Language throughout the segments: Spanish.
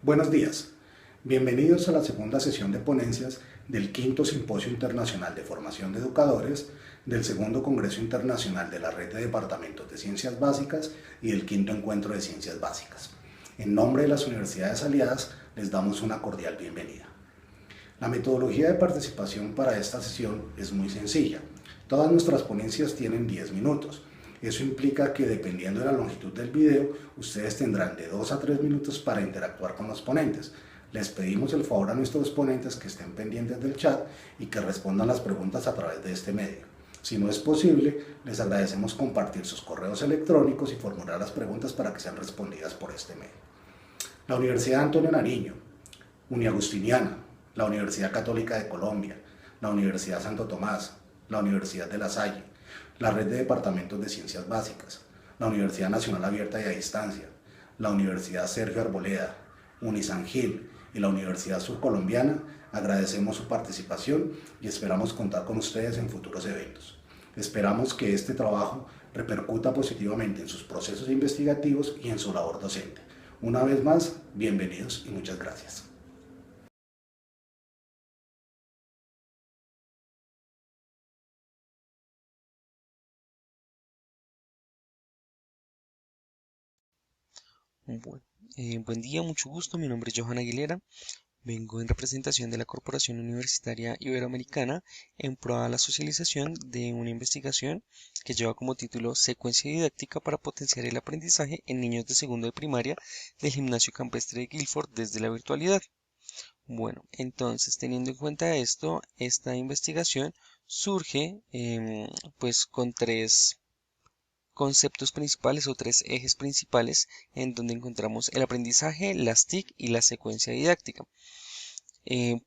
Buenos días, bienvenidos a la segunda sesión de ponencias del quinto Simposio Internacional de Formación de Educadores, del segundo Congreso Internacional de la Red de Departamentos de Ciencias Básicas y del quinto Encuentro de Ciencias Básicas. En nombre de las universidades aliadas, les damos una cordial bienvenida. La metodología de participación para esta sesión es muy sencilla. Todas nuestras ponencias tienen 10 minutos. Eso implica que dependiendo de la longitud del video, ustedes tendrán de 2 a 3 minutos para interactuar con los ponentes. Les pedimos el favor a nuestros ponentes que estén pendientes del chat y que respondan las preguntas a través de este medio. Si no es posible, les agradecemos compartir sus correos electrónicos y formular las preguntas para que sean respondidas por este medio. La Universidad Antonio Nariño, Uniagustiniana, la Universidad Católica de Colombia, la Universidad Santo Tomás, la Universidad de La Salle, la Red de Departamentos de Ciencias Básicas, la Universidad Nacional Abierta y a Distancia, la Universidad Sergio Arboleda, Unisan Gil y la Universidad Surcolombiana, agradecemos su participación y esperamos contar con ustedes en futuros eventos. Esperamos que este trabajo repercuta positivamente en sus procesos investigativos y en su labor docente. Una vez más, bienvenidos y muchas gracias. Bueno, buen día, mucho gusto. Mi nombre es Johan Aguilera. Vengo en representación de la Corporación Universitaria Iberoamericana en pro a la socialización de una investigación que lleva como título Secuencia didáctica para potenciar el aprendizaje en niños de segundo de primaria del Gimnasio Campestre de Guilford desde la virtualidad. Bueno, entonces teniendo en cuenta esto, esta investigación surge pues con tres conceptos principales o tres ejes principales en donde encontramos el aprendizaje, las TIC y la secuencia didáctica. Eh,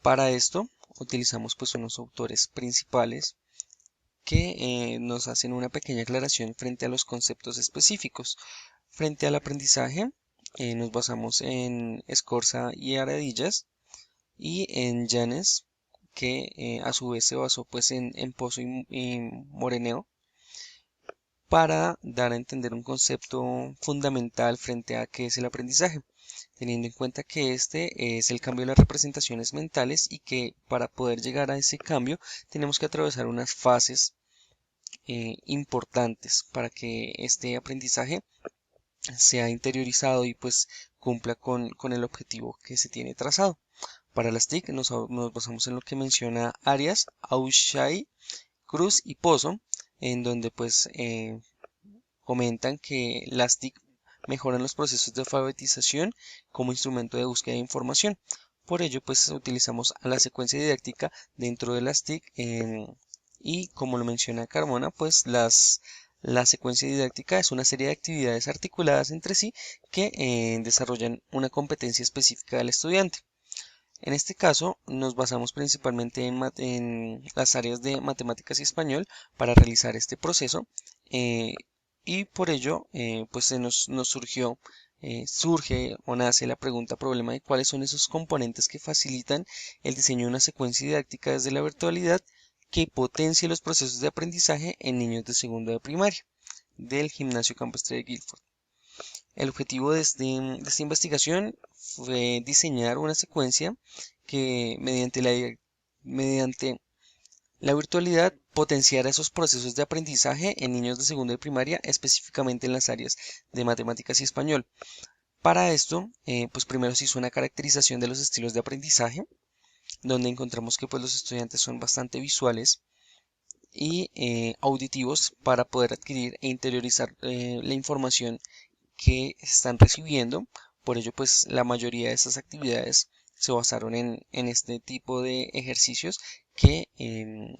para esto utilizamos pues unos autores principales que nos hacen una pequeña aclaración frente a los conceptos específicos. Frente al aprendizaje nos basamos en Scorza y Aradillas y en Janes, que a su vez se basó pues en Pozo y Moreneo para dar a entender un concepto fundamental frente a qué es el aprendizaje, teniendo en cuenta que este es el cambio de las representaciones mentales y que para poder llegar a ese cambio tenemos que atravesar unas fases importantes para que este aprendizaje sea interiorizado y pues cumpla con el objetivo que se tiene trazado. Para las TIC nos basamos en lo que menciona Arias, Aushai, Cruz y Pozo, en donde pues comentan que las TIC mejoran los procesos de alfabetización como instrumento de búsqueda de información. Por ello, pues utilizamos a la secuencia didáctica dentro de las TIC y como lo menciona Carmona, pues la secuencia didáctica es una serie de actividades articuladas entre sí que desarrollan una competencia específica del estudiante. En este caso, nos basamos principalmente en las áreas de matemáticas y español para realizar este proceso eh, y por ello, pues nos surge o nace la pregunta problema de cuáles son esos componentes que facilitan el diseño de una secuencia didáctica desde la virtualidad que potencie los procesos de aprendizaje en niños de segundo de primaria del Gimnasio Campestre de Guilford. El objetivo de esta investigación fue diseñar una secuencia que mediante la virtualidad potenciara esos procesos de aprendizaje en niños de segundo de primaria, específicamente en las áreas de matemáticas y español. Para esto, pues primero se hizo una caracterización de los estilos de aprendizaje, donde encontramos que pues los estudiantes son bastante visuales y auditivos para poder adquirir e interiorizar la información que están recibiendo. Por ello, pues la mayoría de estas actividades se basaron en este tipo de ejercicios que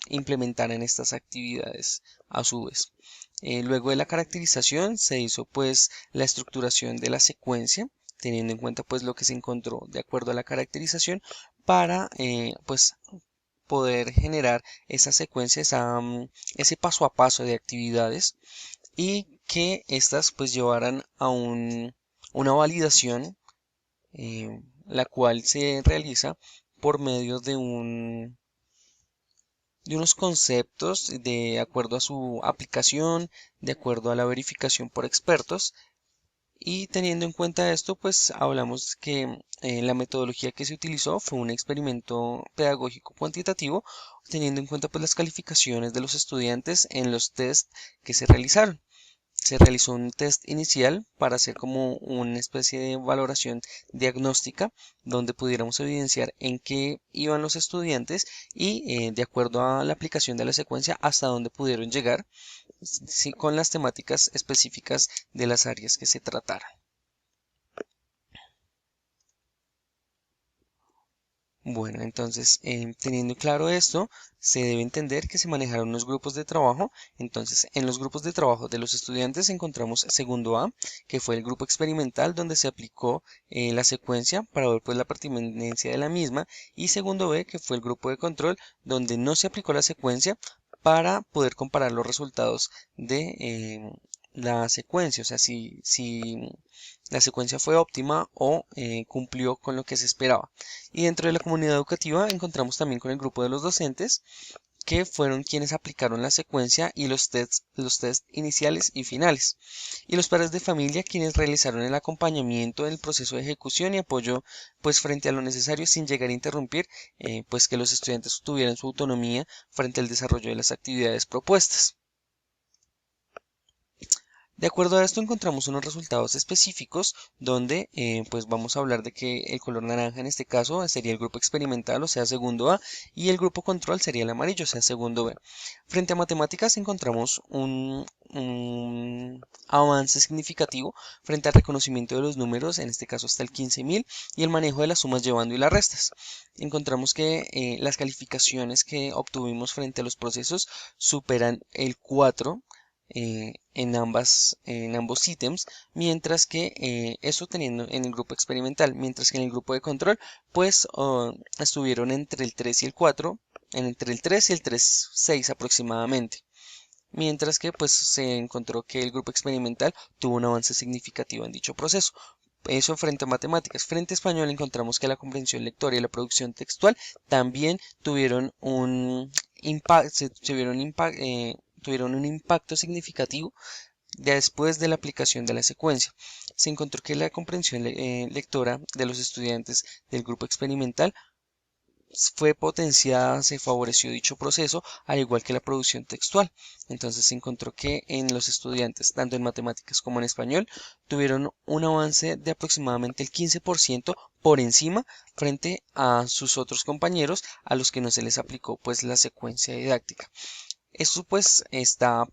implementaran estas actividades a su vez. Luego de la caracterización se hizo pues la estructuración de la secuencia, teniendo en cuenta pues lo que se encontró de acuerdo a la caracterización para pues poder generar esa secuencia, ese paso a paso de actividades y que éstas pues llevaran a una validación, la cual se realiza por medio de unos conceptos de acuerdo a su aplicación, de acuerdo a la verificación por expertos Y teniendo en cuenta esto, pues hablamos que la metodología que se utilizó fue un experimento pedagógico cuantitativo, teniendo en cuenta pues las calificaciones de los estudiantes en los test que se realizaron. Se realizó un test inicial para hacer como una especie de valoración diagnóstica donde pudiéramos evidenciar en qué iban los estudiantes y de acuerdo a la aplicación de la secuencia hasta dónde pudieron llegar sí, con las temáticas específicas de las áreas que se trataran. Bueno, entonces, teniendo claro esto, se debe entender que se manejaron unos grupos de trabajo. Entonces, en los grupos de trabajo de los estudiantes encontramos segundo A, que fue el grupo experimental donde se aplicó la secuencia para ver pues la pertinencia de la misma, y segundo B, que fue el grupo de control donde no se aplicó la secuencia para poder comparar los resultados de la secuencia, o sea, si la secuencia fue óptima o cumplió con lo que se esperaba. Y dentro de la comunidad educativa encontramos también con el grupo de los docentes, que fueron quienes aplicaron la secuencia y los test iniciales y finales. Y los padres de familia, quienes realizaron el acompañamiento del proceso de ejecución y apoyo pues frente a lo necesario sin llegar a interrumpir pues que los estudiantes tuvieran su autonomía frente al desarrollo de las actividades propuestas. De acuerdo a esto encontramos unos resultados específicos donde pues vamos a hablar de que el color naranja en este caso sería el grupo experimental, o sea, segundo A, y el grupo control sería el amarillo, o sea, segundo B. Frente a matemáticas encontramos un avance significativo frente al reconocimiento de los números, en este caso hasta el 15.000, y el manejo de las sumas llevando y las restas. Encontramos que las calificaciones que obtuvimos frente a los procesos superan el 4 en ambos ítems, mientras que eso teniendo en el grupo experimental, mientras que en el grupo de control, pues estuvieron entre el 3 y el 4, entre el 3 y el 3,6 aproximadamente. Mientras que pues se encontró que el grupo experimental tuvo un avance significativo en dicho proceso. Eso frente a matemáticas. Frente a español encontramos que la comprensión lectora y la producción textual también tuvieron un impacto, tuvieron un impacto significativo después de la aplicación de la secuencia. Se encontró que la comprensión lectora de los estudiantes del grupo experimental fue potenciada, se favoreció dicho proceso, al igual que la producción textual. Entonces se encontró que en los estudiantes, tanto en matemáticas como en español, tuvieron un avance de aproximadamente el 15% por encima frente a sus otros compañeros a los que no se les aplicó pues la secuencia didáctica. Esto pues está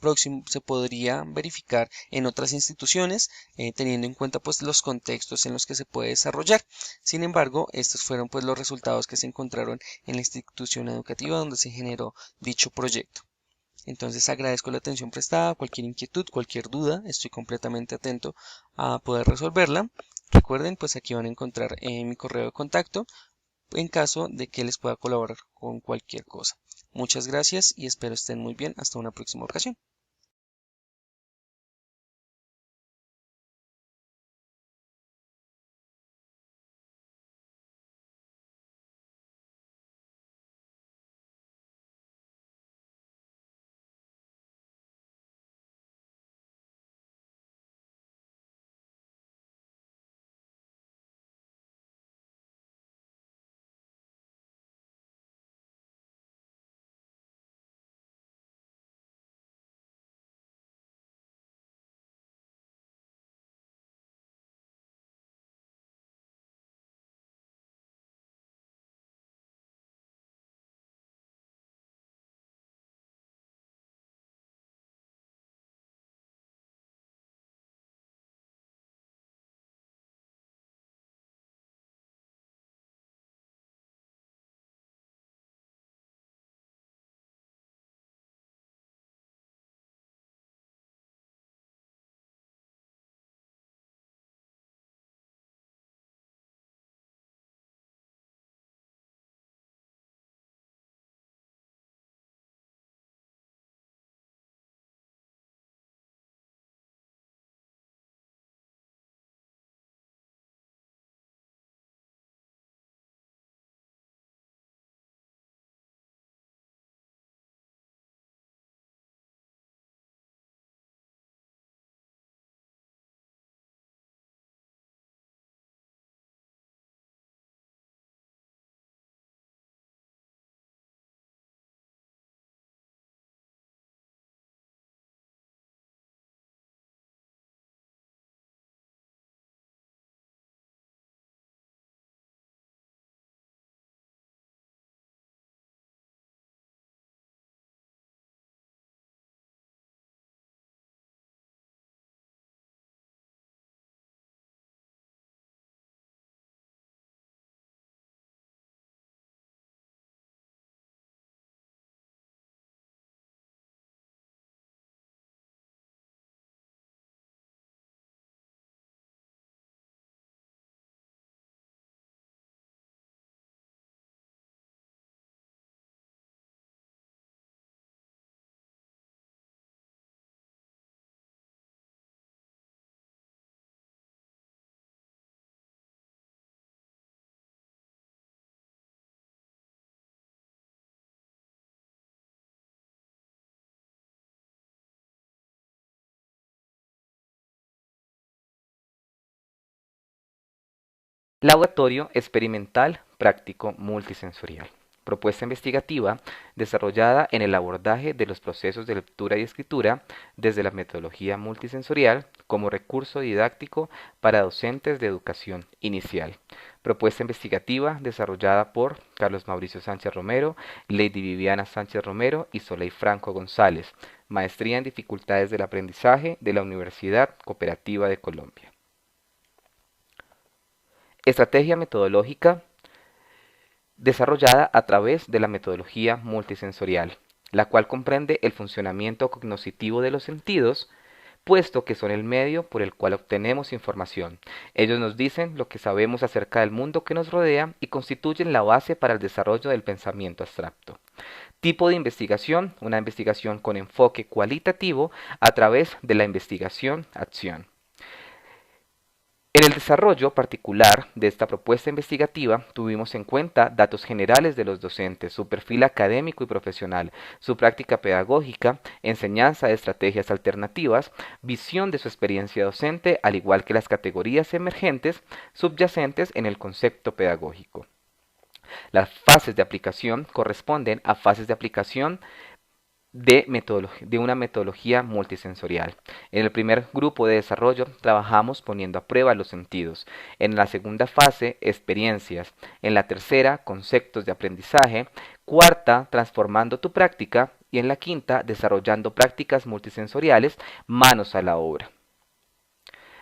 próximo, se podría verificar en otras instituciones, teniendo en cuenta pues los contextos en los que se puede desarrollar. Sin embargo, estos fueron pues los resultados que se encontraron en la institución educativa donde se generó dicho proyecto. Entonces agradezco la atención prestada, cualquier inquietud, cualquier duda, estoy completamente atento a poder resolverla. Recuerden, pues aquí van a encontrar mi correo de contacto en caso de que les pueda colaborar con cualquier cosa. Muchas gracias y espero estén muy bien. Hasta una próxima ocasión. Laboratorio experimental práctico multisensorial. Propuesta investigativa desarrollada en el abordaje de los procesos de lectura y escritura desde la metodología multisensorial como recurso didáctico para docentes de educación inicial. Propuesta investigativa desarrollada por Carlos Mauricio Sánchez Romero, Lady Viviana Sánchez Romero y Soleil Franco González. Maestría en dificultades del aprendizaje de la Universidad Cooperativa de Colombia. Estrategia metodológica desarrollada a través de la metodología multisensorial, la cual comprende el funcionamiento cognoscitivo de los sentidos, puesto que son el medio por el cual obtenemos información. Ellos nos dicen lo que sabemos acerca del mundo que nos rodea y constituyen la base para el desarrollo del pensamiento abstracto. Tipo de investigación, una investigación con enfoque cualitativo a través de la investigación-acción. En el desarrollo particular de esta propuesta investigativa tuvimos en cuenta datos generales de los docentes, su perfil académico y profesional, su práctica pedagógica, enseñanza de estrategias alternativas, visión de su experiencia docente, al igual que las categorías emergentes subyacentes en el concepto pedagógico. Las fases de aplicación corresponden a fases de aplicación de una metodología multisensorial. En el primer grupo de desarrollo trabajamos poniendo a prueba los sentidos. En la segunda fase, experiencias. En la tercera, conceptos de aprendizaje. Cuarta, transformando tu práctica. Y en la quinta, desarrollando prácticas multisensoriales, manos a la obra.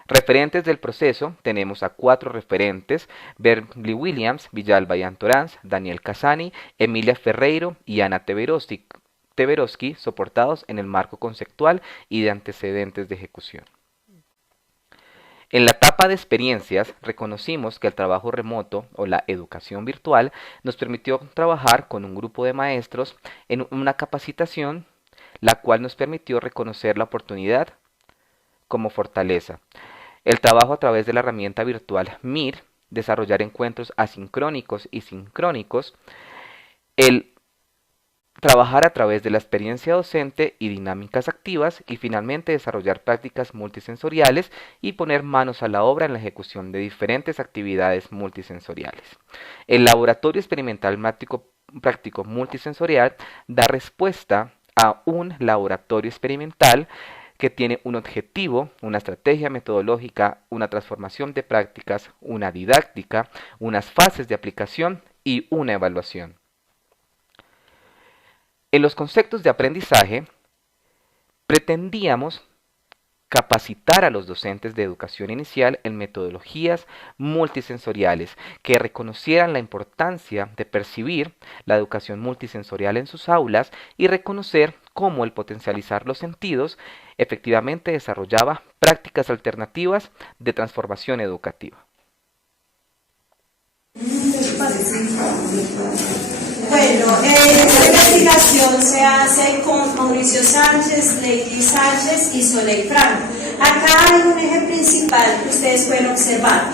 Referentes del proceso, tenemos a 4 referentes: Berly Williams, Villalba y Antoranz, Daniel Casani, Emilia Ferreiro y Ana Teveroski, soportados en el marco conceptual y de antecedentes de ejecución. En la etapa de experiencias, reconocimos que el trabajo remoto o la educación virtual nos permitió trabajar con un grupo de maestros en una capacitación, la cual nos permitió reconocer la oportunidad como fortaleza. El trabajo a través de la herramienta virtual MIR, desarrollar encuentros asincrónicos y sincrónicos, el trabajar a través de la experiencia docente y dinámicas activas y finalmente desarrollar prácticas multisensoriales y poner manos a la obra en la ejecución de diferentes actividades multisensoriales. El laboratorio experimental práctico multisensorial da respuesta a un laboratorio experimental que tiene un objetivo, una estrategia metodológica, una transformación de prácticas, una didáctica, unas fases de aplicación y una evaluación. En los conceptos de aprendizaje, pretendíamos capacitar a los docentes de educación inicial en metodologías multisensoriales que reconocieran la importancia de percibir la educación multisensorial en sus aulas y reconocer cómo el potencializar los sentidos efectivamente desarrollaba prácticas alternativas de transformación educativa. Bueno, esta investigación se hace con Mauricio Sánchez, Lady Sánchez y Soleil Franco. Acá hay un eje principal que ustedes pueden observar.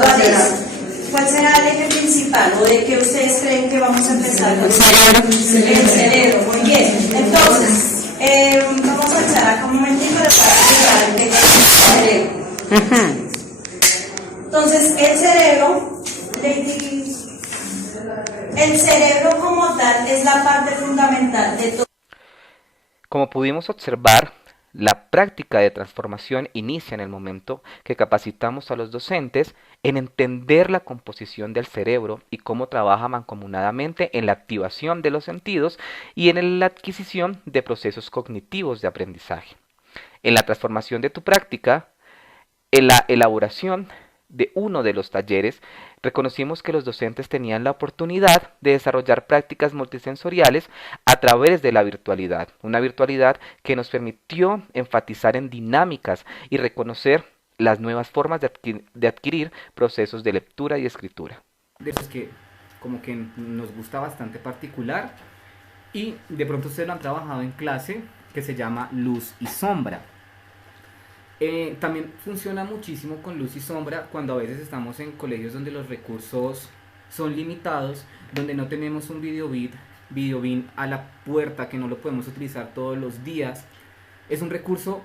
¿Cuál será el eje principal o de qué ustedes creen que vamos a empezar? El cerebro, muy bien. Entonces, vamos a echar acá un momentito para explicar el cerebro. Entonces, el cerebro, el cerebro como tal es la parte fundamental de todo. Como pudimos observar, la práctica de transformación inicia en el momento que capacitamos a los docentes en entender la composición del cerebro y cómo trabaja mancomunadamente en la activación de los sentidos y en la adquisición de procesos cognitivos de aprendizaje. En la transformación de tu práctica, en la elaboración de uno de los talleres, reconocimos que los docentes tenían la oportunidad de desarrollar prácticas multisensoriales a través de la virtualidad, una virtualidad que nos permitió enfatizar en dinámicas y reconocer las nuevas formas de adquirir procesos de lectura y escritura. De esos que como que nos gusta bastante particular y de pronto ustedes lo han trabajado en clase, que se llama luz y sombra. También funciona muchísimo con luz y sombra cuando a veces estamos en colegios donde los recursos son limitados, donde no tenemos un videobeam a la puerta, que no lo podemos utilizar todos los días. Es un recurso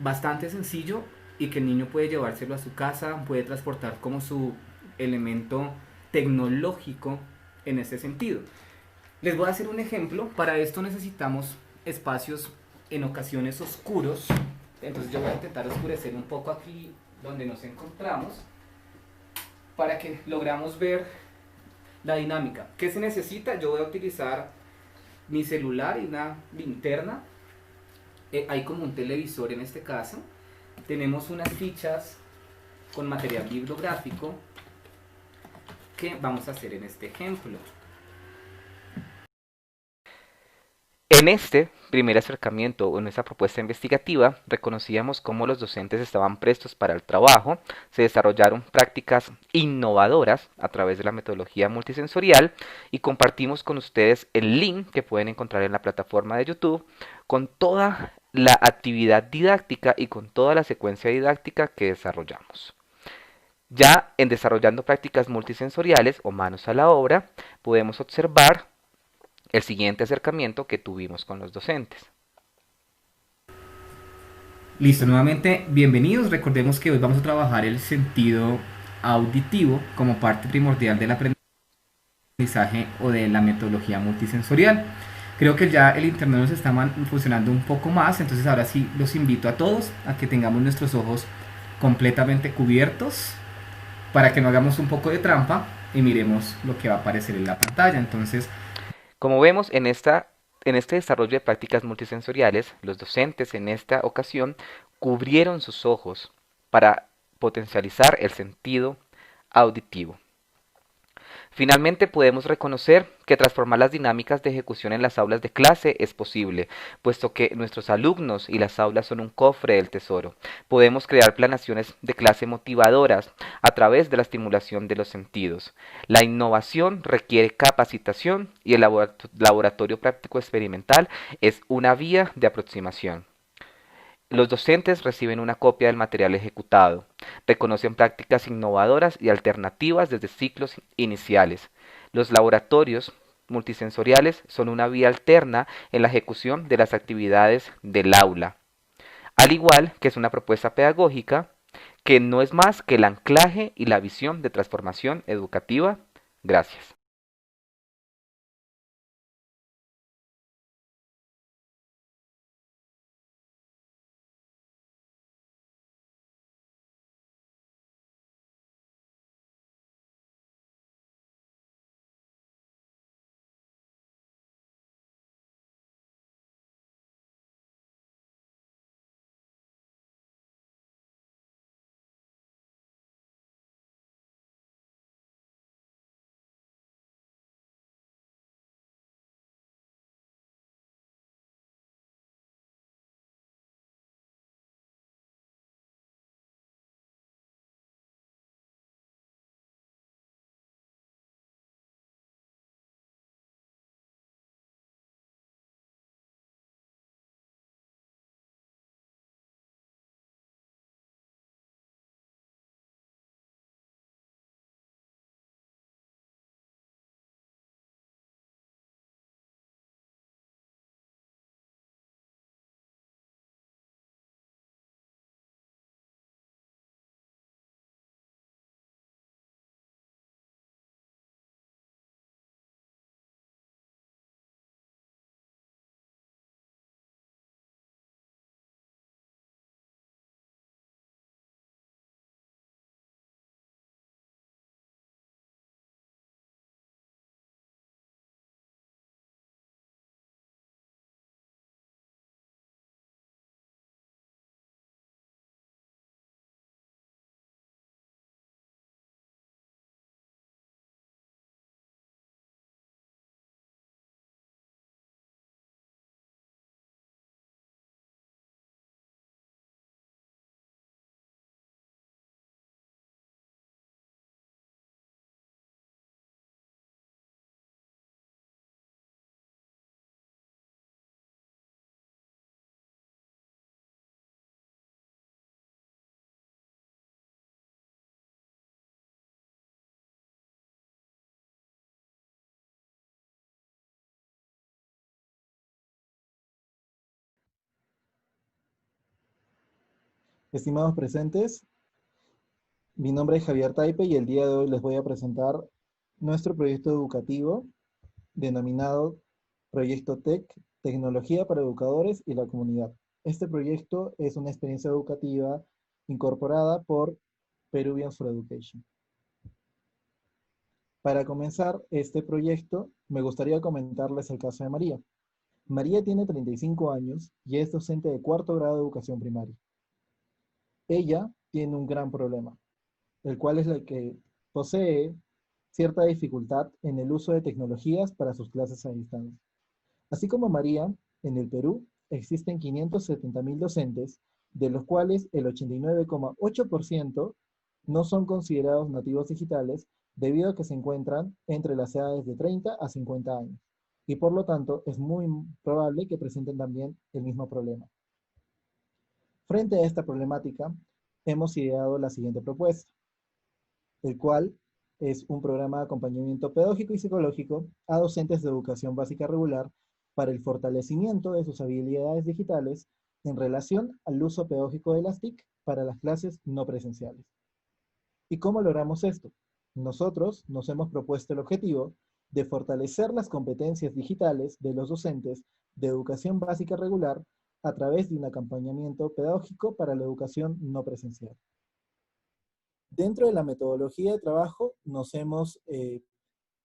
bastante sencillo y que el niño puede llevárselo a su casa, puede transportar como su elemento tecnológico en este sentido. Les voy a hacer un ejemplo. Para esto necesitamos espacios en ocasiones oscuros. Entonces yo voy a intentar oscurecer un poco aquí donde nos encontramos para que logramos ver la dinámica. ¿Qué se necesita? Yo voy a utilizar mi celular y una linterna. Hay como un televisor en este caso. Tenemos unas fichas con material bibliográfico que vamos a hacer en este ejemplo. En este primer acercamiento o en esta propuesta investigativa, reconocíamos cómo los docentes estaban prestos para el trabajo, se desarrollaron prácticas innovadoras a través de la metodología multisensorial y compartimos con ustedes el link que pueden encontrar en la plataforma de YouTube con toda la actividad didáctica y con toda la secuencia didáctica que desarrollamos. Ya en desarrollando prácticas multisensoriales o manos a la obra, podemos observar el siguiente acercamiento que tuvimos con los docentes. Listo, nuevamente bienvenidos. Recordemos que hoy vamos a trabajar el sentido auditivo como parte primordial del aprendizaje o de la metodología multisensorial. Creo que ya el internet nos está funcionando un poco más, entonces ahora sí los invito a todos a que tengamos nuestros ojos completamente cubiertos para que no hagamos un poco de trampa y miremos lo que va a aparecer en la pantalla. Entonces, como vemos en este desarrollo de prácticas multisensoriales, los docentes en esta ocasión cubrieron sus ojos para potencializar el sentido auditivo. Finalmente podemos reconocer que transformar las dinámicas de ejecución en las aulas de clase es posible, puesto que nuestros alumnos y las aulas son un cofre del tesoro. Podemos crear planeaciones de clase motivadoras a través de la estimulación de los sentidos. La innovación requiere capacitación y el laboratorio práctico experimental es una vía de aproximación. Los docentes reciben una copia del material ejecutado, reconocen prácticas innovadoras y alternativas desde ciclos iniciales. Los laboratorios multisensoriales son una vía alterna en la ejecución de las actividades del aula, al igual que es una propuesta pedagógica que no es más que el anclaje y la visión de transformación educativa. Gracias. Estimados presentes, Mi nombre es Javier Taipe y el día de hoy les voy a presentar nuestro proyecto educativo denominado Proyecto TEC, Tecnología para Educadores y la Comunidad. Este proyecto es una experiencia educativa incorporada por Peruvians for Education. Para comenzar este proyecto, me gustaría comentarles el caso de María. María tiene 35 años y es docente de cuarto grado de educación primaria. Ella tiene un gran problema, el cual es el que posee cierta dificultad en el uso de tecnologías para sus clases a distancia. Así como María, en el Perú existen 570.000 docentes, de los cuales el 89,8% no son considerados nativos digitales debido a que se encuentran entre las edades de 30 a 50 años. Y por lo tanto es muy probable que presenten también el mismo problema. Frente a esta problemática, hemos ideado la siguiente propuesta, el cual es un programa de acompañamiento pedagógico y psicológico a docentes de educación básica regular para el fortalecimiento de sus habilidades digitales en relación al uso pedagógico de las TIC para las clases no presenciales. ¿Y cómo logramos esto? Nosotros nos hemos propuesto el objetivo de fortalecer las competencias digitales de los docentes de educación básica regular a través de un acompañamiento pedagógico para la educación no presencial. Dentro de la metodología de trabajo nos hemos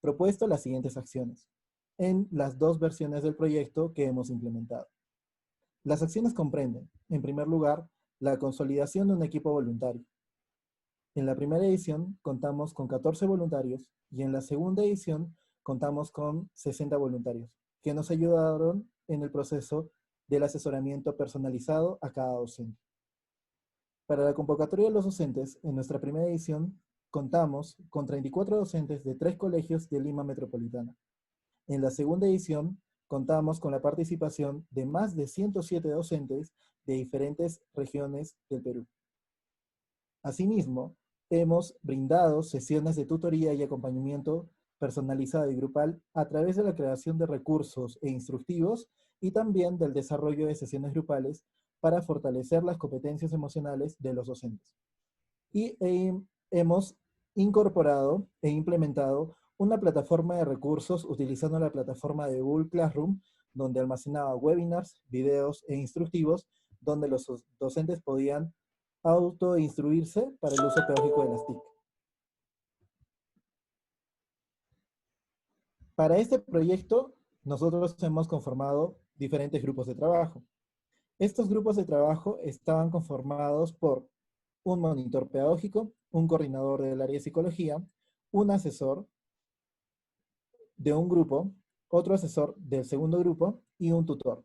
propuesto las siguientes acciones en las dos versiones del proyecto que hemos implementado. Las acciones comprenden, en primer lugar, la consolidación de un equipo voluntario. En la primera edición contamos con 14 voluntarios y en la segunda edición contamos con 60 voluntarios, que nos ayudaron en el proceso del asesoramiento personalizado a cada docente. Para la convocatoria de los docentes, en nuestra primera edición, contamos con 34 docentes de 3 colegios de Lima Metropolitana. En la segunda edición, contamos con la participación de más de 107 docentes de diferentes regiones del Perú. Asimismo, hemos brindado sesiones de tutoría y acompañamiento personalizado y grupal a través de la creación de recursos e instructivos y también del desarrollo de sesiones grupales para fortalecer las competencias emocionales de los docentes. Y hemos incorporado e implementado una plataforma de recursos utilizando la plataforma de Google Classroom, donde almacenaba webinars, videos e instructivos, donde los docentes podían autoinstruirse para el uso pedagógico de las TIC. Para este proyecto, nosotros hemos conformado diferentes grupos de trabajo. Estos grupos de trabajo estaban conformados por un monitor pedagógico, un coordinador del área de psicología, un asesor de un grupo, otro asesor del segundo grupo y un tutor.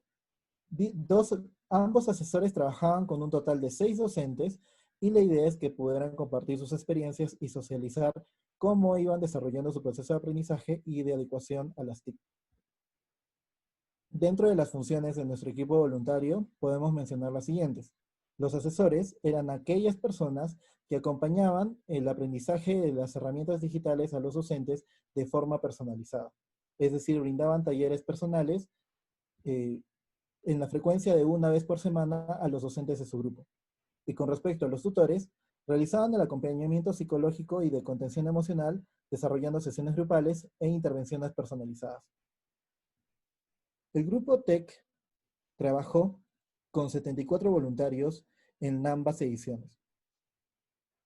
Ambos asesores trabajaban con un total de 6 docentes y la idea es que pudieran compartir sus experiencias y socializar cómo iban desarrollando su proceso de aprendizaje y de adecuación a las TIC. Dentro de las funciones de nuestro equipo voluntario, podemos mencionar las siguientes. Los asesores eran aquellas personas que acompañaban el aprendizaje de las herramientas digitales a los docentes de forma personalizada. Es decir, brindaban talleres personales en la frecuencia de una vez por semana a los docentes de su grupo. Y con respecto a los tutores, realizaban el acompañamiento psicológico y de contención emocional, desarrollando sesiones grupales e intervenciones personalizadas. El grupo TEC trabajó con 74 voluntarios en ambas ediciones,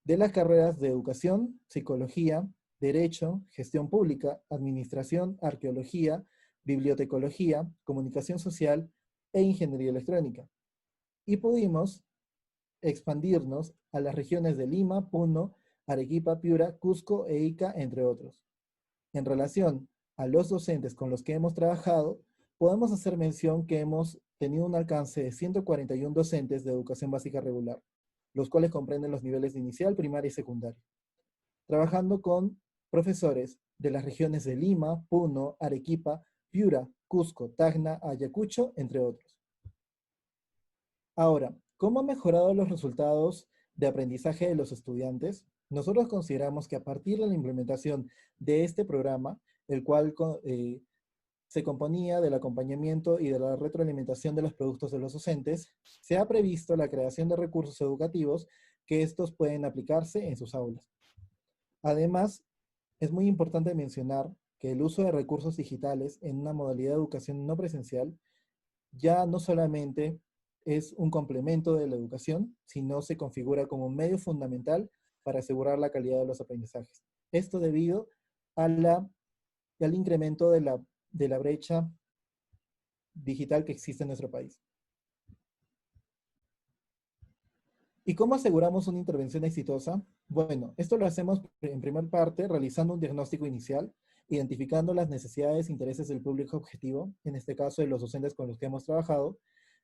de las carreras de Educación, Psicología, Derecho, Gestión Pública, Administración, Arqueología, Bibliotecología, Comunicación Social e Ingeniería Electrónica. Y pudimos expandirnos a las regiones de Lima, Puno, Arequipa, Piura, Cusco e Ica, entre otros. En relación a los docentes con los que hemos trabajado, podemos hacer mención que hemos tenido un alcance de 141 docentes de educación básica regular, los cuales comprenden los niveles de inicial, primaria y secundaria, trabajando con profesores de las regiones de Lima, Puno, Arequipa, Piura, Cusco, Tacna, Ayacucho, entre otros. Ahora, ¿cómo han mejorado los resultados de aprendizaje de los estudiantes? Nosotros consideramos que a partir de la implementación de este programa, el cual se componía del acompañamiento y de la retroalimentación de los productos de los docentes, se ha previsto la creación de recursos educativos que estos pueden aplicarse en sus aulas. Además, es muy importante mencionar que el uso de recursos digitales en una modalidad de educación no presencial ya no solamente es un complemento de la educación, sino se configura como un medio fundamental para asegurar la calidad de los aprendizajes. Esto debido a al incremento de la brecha digital que existe en nuestro país. ¿Y cómo aseguramos una intervención exitosa? Bueno, esto lo hacemos en primer parte realizando un diagnóstico inicial, identificando las necesidades e intereses del público objetivo, en este caso de los docentes con los que hemos trabajado,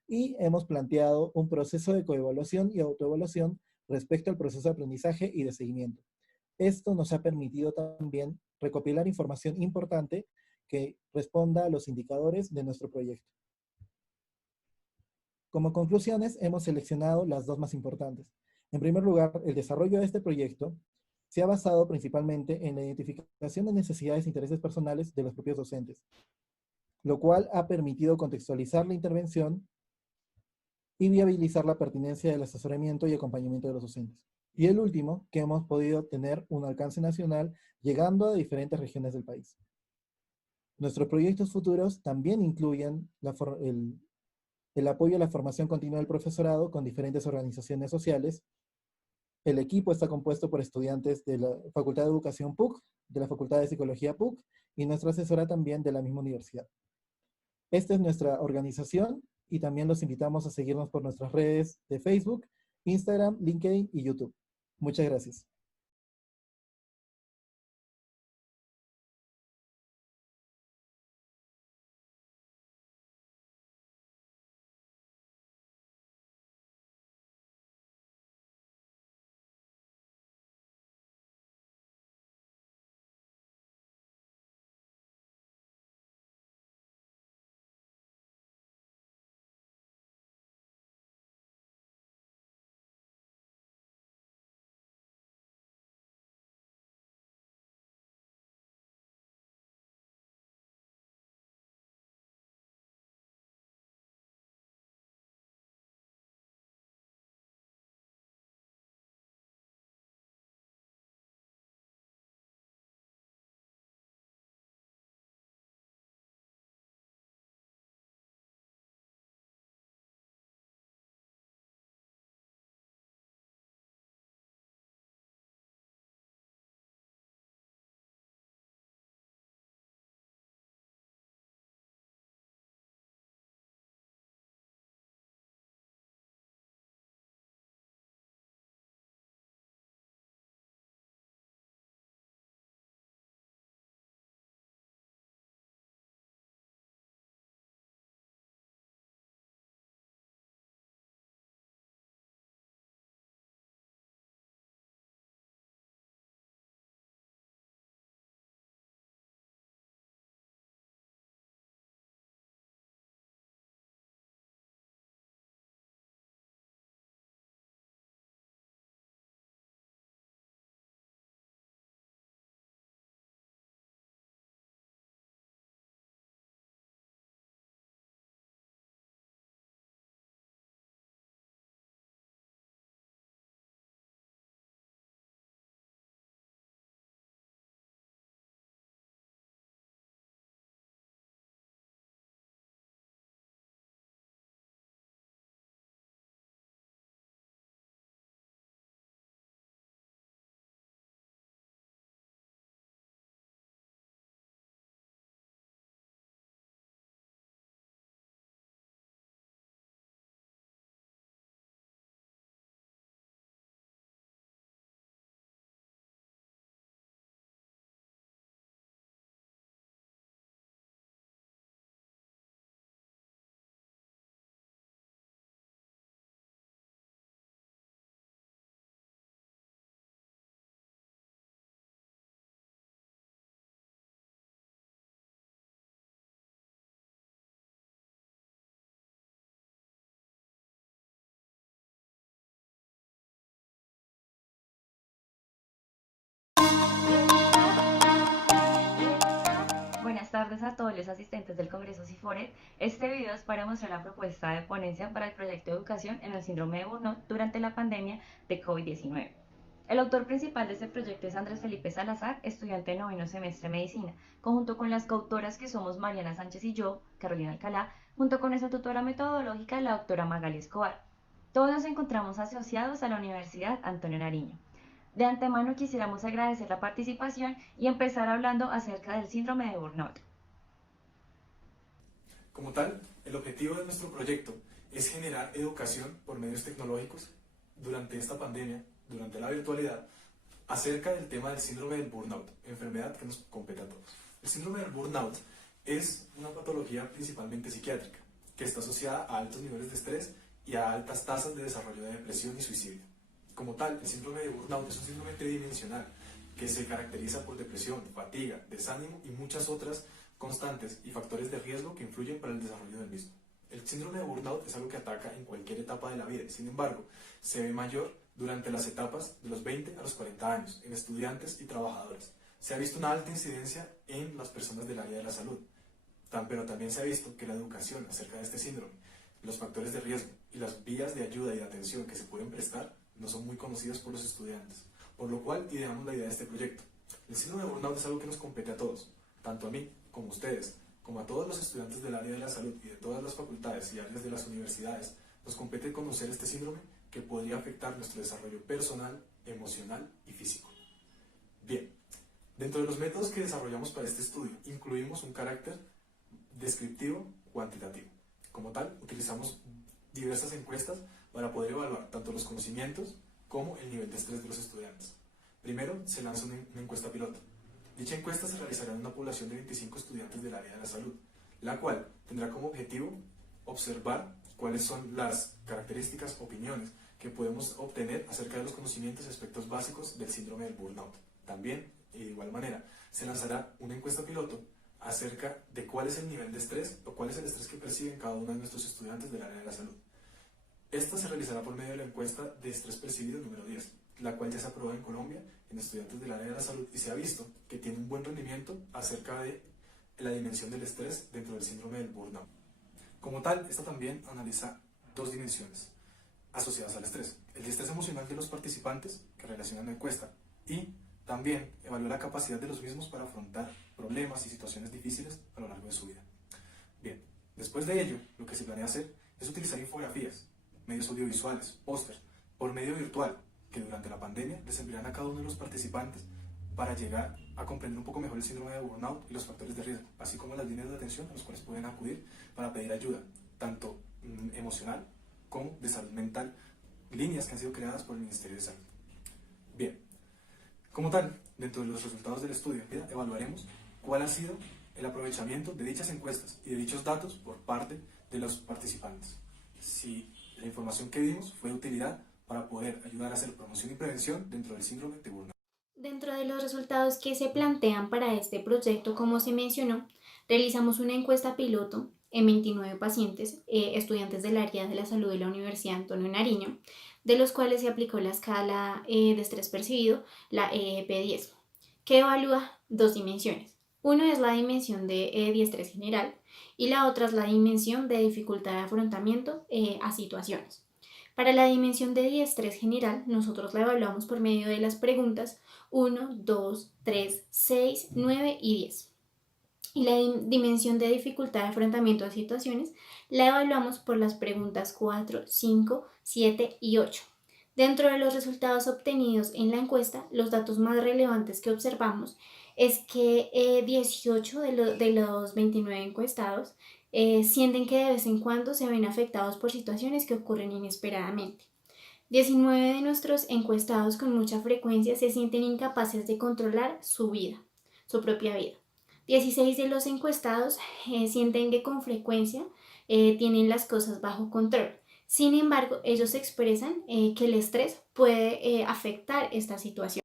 y hemos planteado un proceso de coevaluación y autoevaluación respecto al proceso de aprendizaje y de seguimiento. Esto nos ha permitido también recopilar información importante que responda a los indicadores de nuestro proyecto. Como conclusiones, hemos seleccionado las dos más importantes. En primer lugar, el desarrollo de este proyecto se ha basado principalmente en la identificación de necesidades e intereses personales de los propios docentes, lo cual ha permitido contextualizar la intervención y viabilizar la pertinencia del asesoramiento y acompañamiento de los docentes. Y el último, que hemos podido tener un alcance nacional llegando a diferentes regiones del país. Nuestros proyectos futuros también incluyen el apoyo a la formación continua del profesorado con diferentes organizaciones sociales. El equipo está compuesto por estudiantes de la Facultad de Educación PUC, de la Facultad de Psicología PUC y nuestra asesora también de la misma universidad. Esta es nuestra organización y también los invitamos a seguirnos por nuestras redes de Facebook, Instagram, LinkedIn y YouTube. Muchas gracias. amables asistentes del Congreso CIFORET, este video es para mostrar la propuesta de ponencia para el proyecto de educación en el síndrome de Burnout durante la pandemia de COVID-19. El autor principal de este proyecto es Andrés Felipe Salazar, estudiante de noveno semestre de medicina, conjunto con las coautoras que somos Mariana Sánchez y yo, Carolina Alcalá, junto con nuestra tutora metodológica, la doctora Magali Escobar. Todos nos encontramos asociados a la Universidad Antonio Nariño. De antemano quisiéramos agradecer la participación y empezar hablando acerca del síndrome de burnout. Como tal, el objetivo de nuestro proyecto es generar educación por medios tecnológicos durante esta pandemia, durante la virtualidad, acerca del tema del síndrome del burnout, enfermedad que nos compete a todos. El síndrome del burnout es una patología principalmente psiquiátrica, que está asociada a altos niveles de estrés y a altas tasas de desarrollo de depresión y suicidio. Como tal, el síndrome de burnout es un síndrome tridimensional que se caracteriza por depresión, fatiga, desánimo y muchas otras constantes y factores de riesgo que influyen para el desarrollo del mismo. El síndrome de burnout es algo que ataca en cualquier etapa de la vida, sin embargo, se ve mayor durante las etapas de los 20 a los 40 años, en estudiantes y trabajadores. Se ha visto una alta incidencia en las personas del área de la salud, pero también se ha visto que la educación acerca de este síndrome, los factores de riesgo y las vías de ayuda y de atención que se pueden prestar no son muy conocidas por los estudiantes, por lo cual ideamos la idea de este proyecto. El síndrome de burnout es algo que nos compete a todos, tanto a mí como a ustedes, como a todos los estudiantes del área de la salud y de todas las facultades y áreas de las universidades. Nos compete conocer este síndrome que podría afectar nuestro desarrollo personal, emocional y físico. Bien, dentro de los métodos que desarrollamos para este estudio, incluimos un carácter descriptivo cuantitativo. Como tal, utilizamos diversas encuestas para poder evaluar tanto los conocimientos como el nivel de estrés de los estudiantes. Primero, se lanza una encuesta piloto. Dicha encuesta se realizará en una población de 25 estudiantes del área de la salud, la cual tendrá como objetivo observar cuáles son las características, opiniones que podemos obtener acerca de los conocimientos y aspectos básicos del síndrome del burnout. También, de igual manera, se lanzará una encuesta piloto acerca de cuál es el nivel de estrés o cuál es el estrés que perciben cada uno de nuestros estudiantes del área de la salud. Esta se realizará por medio de la encuesta de estrés percibido número 10, la cual ya se aprobó en Colombia en estudiantes del área de la salud y se ha visto que tiene un buen rendimiento acerca de la dimensión del estrés dentro del síndrome del burnout. Como tal, esta también analiza dos dimensiones asociadas al estrés: el estrés emocional de los participantes que relacionan la encuesta y también evalúa la capacidad de los mismos para afrontar problemas y situaciones difíciles a lo largo de su vida. Bien, después de ello, lo que se planea hacer es utilizar infografías, medios audiovisuales, pósters, por medio virtual, que durante la pandemia les servirán a cada uno de los participantes para llegar a comprender un poco mejor el síndrome de burnout y los factores de riesgo, así como las líneas de atención a los cuales pueden acudir para pedir ayuda, tanto emocional como de salud mental, líneas que han sido creadas por el Ministerio de Salud. Bien, como tal, dentro de los resultados del estudio, evaluaremos cuál ha sido el aprovechamiento de dichas encuestas y de dichos datos por parte de los participantes. Si la información que dimos fue de utilidad para poder ayudar a hacer promoción y prevención dentro del síndrome de burnout. Dentro de los resultados que se plantean para este proyecto, como se mencionó, realizamos una encuesta piloto en 29 pacientes, estudiantes del área de la salud de la Universidad Antonio Nariño, de los cuales se aplicó la escala de estrés percibido, la EEP-10, que evalúa dos dimensiones. Uno es la dimensión de estrés general y la otra es la dimensión de dificultad de afrontamiento a situaciones. Para la dimensión de estrés general, nosotros la evaluamos por medio de las preguntas 1, 2, 3, 6, 9 y 10. Y la dimensión de dificultad de afrontamiento a situaciones la evaluamos por las preguntas 4, 5, 7 y 8. Dentro de los resultados obtenidos en la encuesta, los datos más relevantes que observamos es que 18 de los 29 encuestados sienten que de vez en cuando se ven afectados por situaciones que ocurren inesperadamente. 19 de nuestros encuestados con mucha frecuencia se sienten incapaces de controlar su vida, su propia vida. 16 de los encuestados sienten que con frecuencia tienen las cosas bajo control. Sin embargo, ellos expresan que el estrés puede afectar estas situaciones.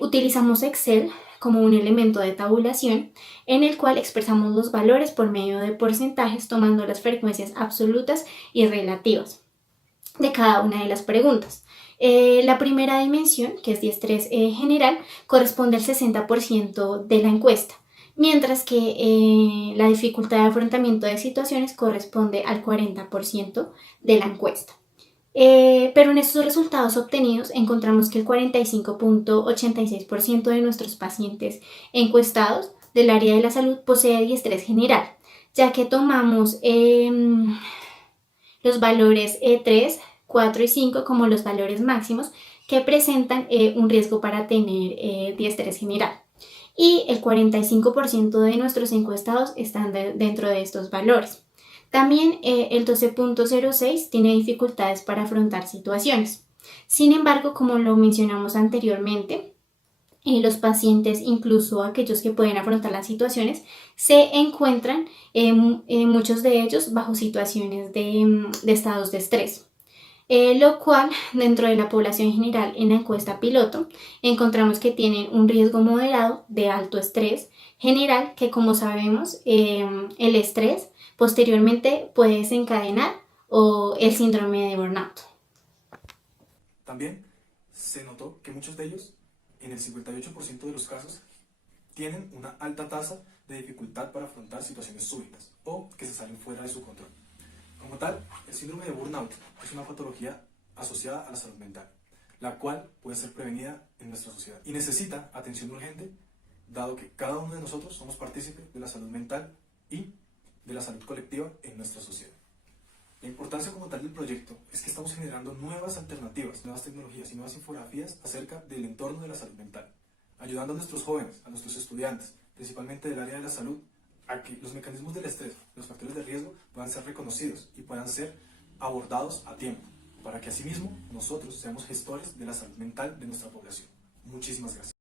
Utilizamos Excel como un elemento de tabulación en el cual expresamos los valores por medio de porcentajes tomando las frecuencias absolutas y relativas de cada una de las preguntas. La primera dimensión, que es de estrés general, corresponde al 60% de la encuesta, mientras que la dificultad de afrontamiento de situaciones corresponde al 40% de la encuesta. Pero en estos resultados obtenidos encontramos que el 45.86% de nuestros pacientes encuestados del área de la salud posee diestrés general, ya que tomamos los valores 3, 4 y 5 como los valores máximos que presentan un riesgo para tener diestrés general. Y el 45% de nuestros encuestados están dentro de estos valores. También el 12.06 tiene dificultades para afrontar situaciones. Sin embargo, como lo mencionamos anteriormente, los pacientes, incluso aquellos que pueden afrontar las situaciones, se encuentran, muchos de ellos, bajo situaciones de estados de estrés. Lo cual, dentro de la población general en la encuesta piloto, encontramos que tienen un riesgo moderado de alto estrés general, que como sabemos, el estrés posteriormente puede desencadenar o el síndrome de burnout. También se notó que muchos de ellos, en el 58% de los casos, tienen una alta tasa de dificultad para afrontar situaciones súbitas o que se salen fuera de su control. Como tal, el síndrome de burnout es una patología asociada a la salud mental, la cual puede ser prevenida en nuestra sociedad y necesita atención urgente, dado que cada uno de nosotros somos partícipes de la salud mental y de la salud colectiva en nuestra sociedad. La importancia como tal del proyecto es que estamos generando nuevas alternativas, nuevas tecnologías y nuevas infografías acerca del entorno de la salud mental, ayudando a nuestros jóvenes, a nuestros estudiantes, principalmente del área de la salud, a que los mecanismos del estrés, los factores de riesgo, puedan ser reconocidos y puedan ser abordados a tiempo, para que asimismo nosotros seamos gestores de la salud mental de nuestra población. Muchísimas gracias.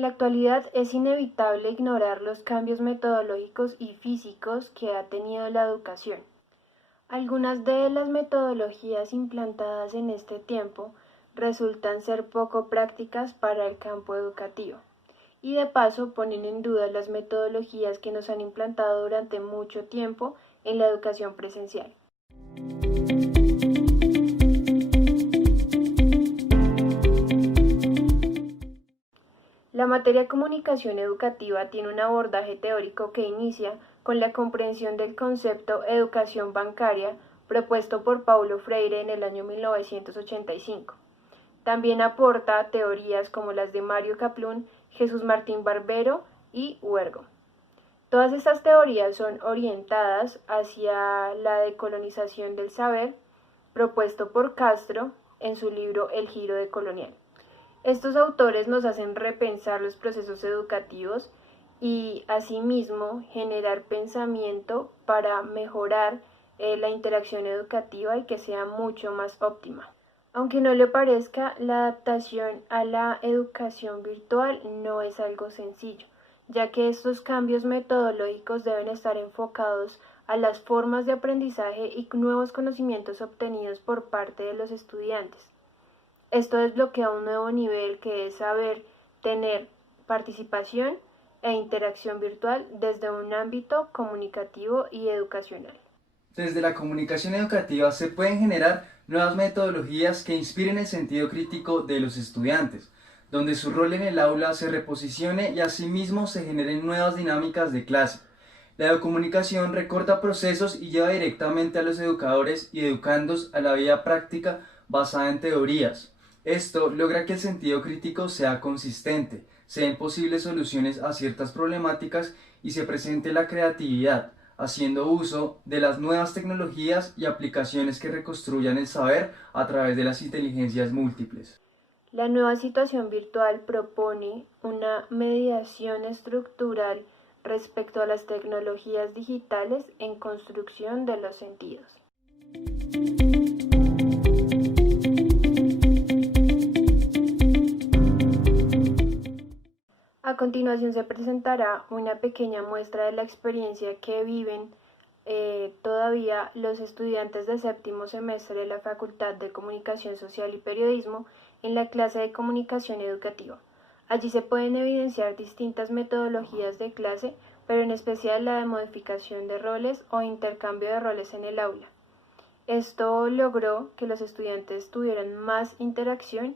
En la actualidad es inevitable ignorar los cambios metodológicos y físicos que ha tenido la educación. Algunas de las metodologías implantadas en este tiempo resultan ser poco prácticas para el campo educativo y de paso ponen en duda las metodologías que nos han implantado durante mucho tiempo en la educación presencial. La materia comunicación educativa tiene un abordaje teórico que inicia con la comprensión del concepto educación bancaria propuesto por Paulo Freire en el año 1985. También aporta teorías como las de Mario Kaplún, Jesús Martín Barbero y Huergo. Todas estas teorías son orientadas hacia la decolonización del saber propuesto por Castro en su libro El giro decolonial. Estos autores nos hacen repensar los procesos educativos y asimismo generar pensamiento para mejorar la interacción educativa y que sea mucho más óptima. Aunque no le parezca, la adaptación a la educación virtual no es algo sencillo, ya que estos cambios metodológicos deben estar enfocados a las formas de aprendizaje y nuevos conocimientos obtenidos por parte de los estudiantes. Esto desbloquea un nuevo nivel que es saber tener participación e interacción virtual desde un ámbito comunicativo y educacional. Desde la comunicación educativa se pueden generar nuevas metodologías que inspiren el sentido crítico de los estudiantes, donde su rol en el aula se reposicione y asimismo se generen nuevas dinámicas de clase. La comunicación recorta procesos y lleva directamente a los educadores y educandos a la vida práctica basada en teorías. Esto logra que el sentido crítico sea consistente, se den posibles soluciones a ciertas problemáticas y se presente la creatividad, haciendo uso de las nuevas tecnologías y aplicaciones que reconstruyan el saber a través de las inteligencias múltiples. La nueva situación virtual propone una mediación estructural respecto a las tecnologías digitales en construcción de los sentidos. A continuación se presentará una pequeña muestra de la experiencia que viven todavía los estudiantes de séptimo semestre de la Facultad de Comunicación Social y Periodismo en la clase de Comunicación Educativa. Allí se pueden evidenciar distintas metodologías de clase, pero en especial la de modificación de roles o intercambio de roles en el aula. Esto logró que los estudiantes tuvieran más interacción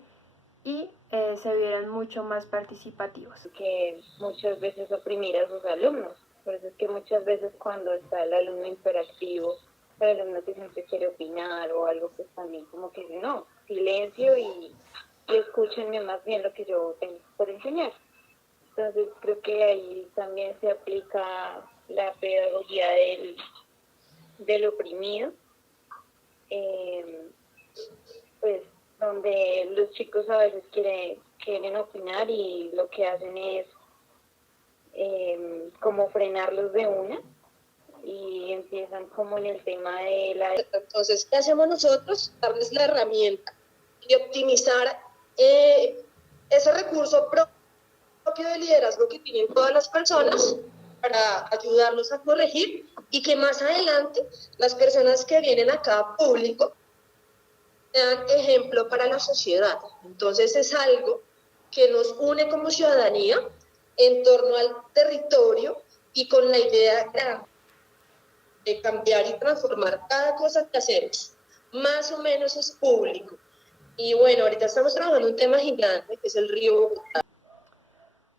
y se vieran mucho más participativos. Que muchas veces oprimir a sus alumnos, por eso es que muchas veces cuando está el alumno hiperactivo, el alumno que siempre quiere opinar o algo, pues también como que no, silencio y escúchenme más bien lo que yo tengo por enseñar. Entonces creo que ahí también se aplica la pedagogía del oprimido, pues donde los chicos a veces quieren opinar y lo que hacen es como frenarlos de una y empiezan como en el tema de la... Entonces, ¿qué hacemos nosotros? Darles la herramienta y optimizar ese recurso propio de liderazgo que tienen todas las personas para ayudarlos a corregir y que más adelante las personas que vienen acá a público sean ejemplo para la sociedad. Entonces es algo que nos une como ciudadanía en torno al territorio y con la idea de cambiar y transformar cada cosa que hacemos. Más o menos es público. Y bueno, ahorita estamos trabajando un tema gigante que es el río Bogotá.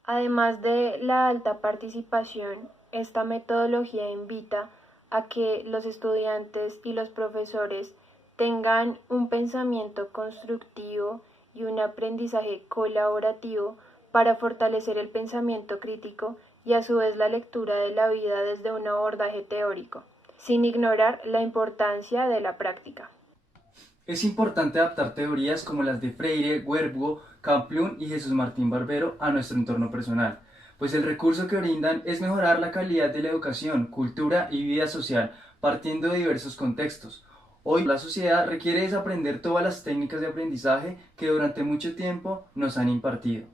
Además de la alta participación, esta metodología invita a que los estudiantes y los profesores tengan un pensamiento constructivo y un aprendizaje colaborativo para fortalecer el pensamiento crítico y a su vez la lectura de la vida desde un abordaje teórico, sin ignorar la importancia de la práctica. Es importante adaptar teorías como las de Freire, Huergo, Kaplún y Jesús Martín Barbero a nuestro entorno personal, pues el recurso que brindan es mejorar la calidad de la educación, cultura y vida social, partiendo de diversos contextos. Hoy la sociedad requiere desaprender todas las técnicas de aprendizaje que durante mucho tiempo nos han impartido.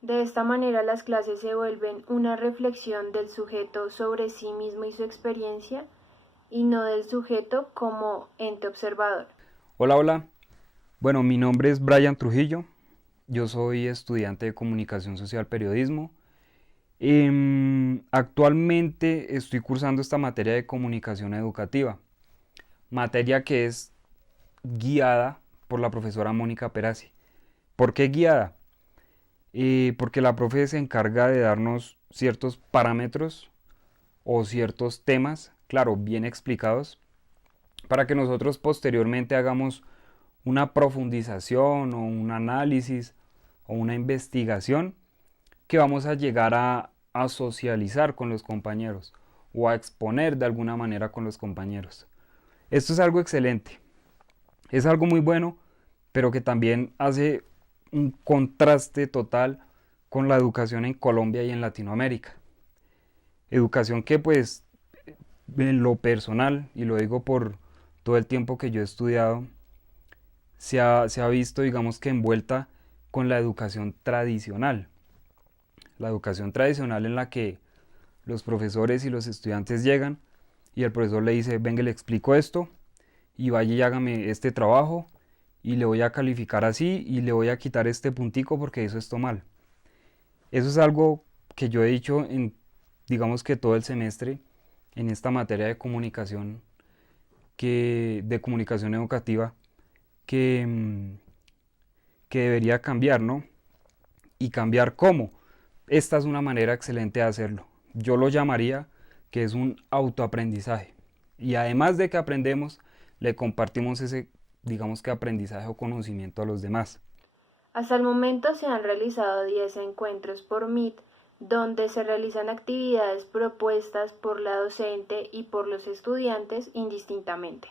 De esta manera las clases se vuelven una reflexión del sujeto sobre sí mismo y su experiencia, y no del sujeto como ente observador. Hola. Bueno, mi nombre es Brian Trujillo. Yo soy estudiante de Comunicación Social Periodismo. Actualmente estoy cursando esta materia de Comunicación Educativa, materia que es guiada por la profesora Mónica Perazzi. ¿Por qué guiada? Porque la profe se encarga de darnos ciertos parámetros o ciertos temas, claro, bien explicados, para que nosotros posteriormente hagamos una profundización o un análisis o una investigación que vamos a llegar a socializar con los compañeros o a exponer de alguna manera con los compañeros. Esto es algo excelente, es algo muy bueno, pero que también hace un contraste total con la educación en Colombia y en Latinoamérica. Educación que pues en lo personal, y lo digo por todo el tiempo que yo he estudiado, se ha visto, digamos que envuelta con la educación tradicional. La educación tradicional en la que los profesores y los estudiantes llegan y el profesor le dice, venga, le explico esto y vaya y hágame este trabajo y le voy a calificar así y le voy a quitar este puntico porque hizo esto mal. Eso es algo que yo he dicho en, digamos que todo el semestre en esta materia de comunicación, de comunicación educativa, que debería cambiar, ¿no? ¿Y cambiar cómo? Esta es una manera excelente de hacerlo. Yo lo llamaría que es un autoaprendizaje. Y además de que aprendemos, le compartimos ese, digamos que aprendizaje o conocimiento a los demás. Hasta el momento se han realizado 10 encuentros por Meet, donde se realizan actividades propuestas por la docente y por los estudiantes indistintamente.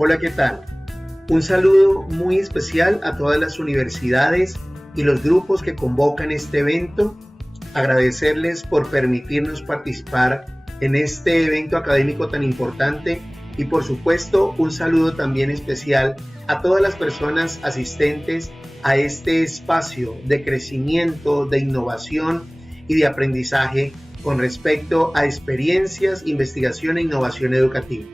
Hola, ¿qué tal? Un saludo muy especial a todas las universidades y los grupos que convocan este evento, agradecerles por permitirnos participar en este evento académico tan importante y por supuesto un saludo también especial a todas las personas asistentes a este espacio de crecimiento, de innovación y de aprendizaje con respecto a experiencias, investigación e innovación educativa.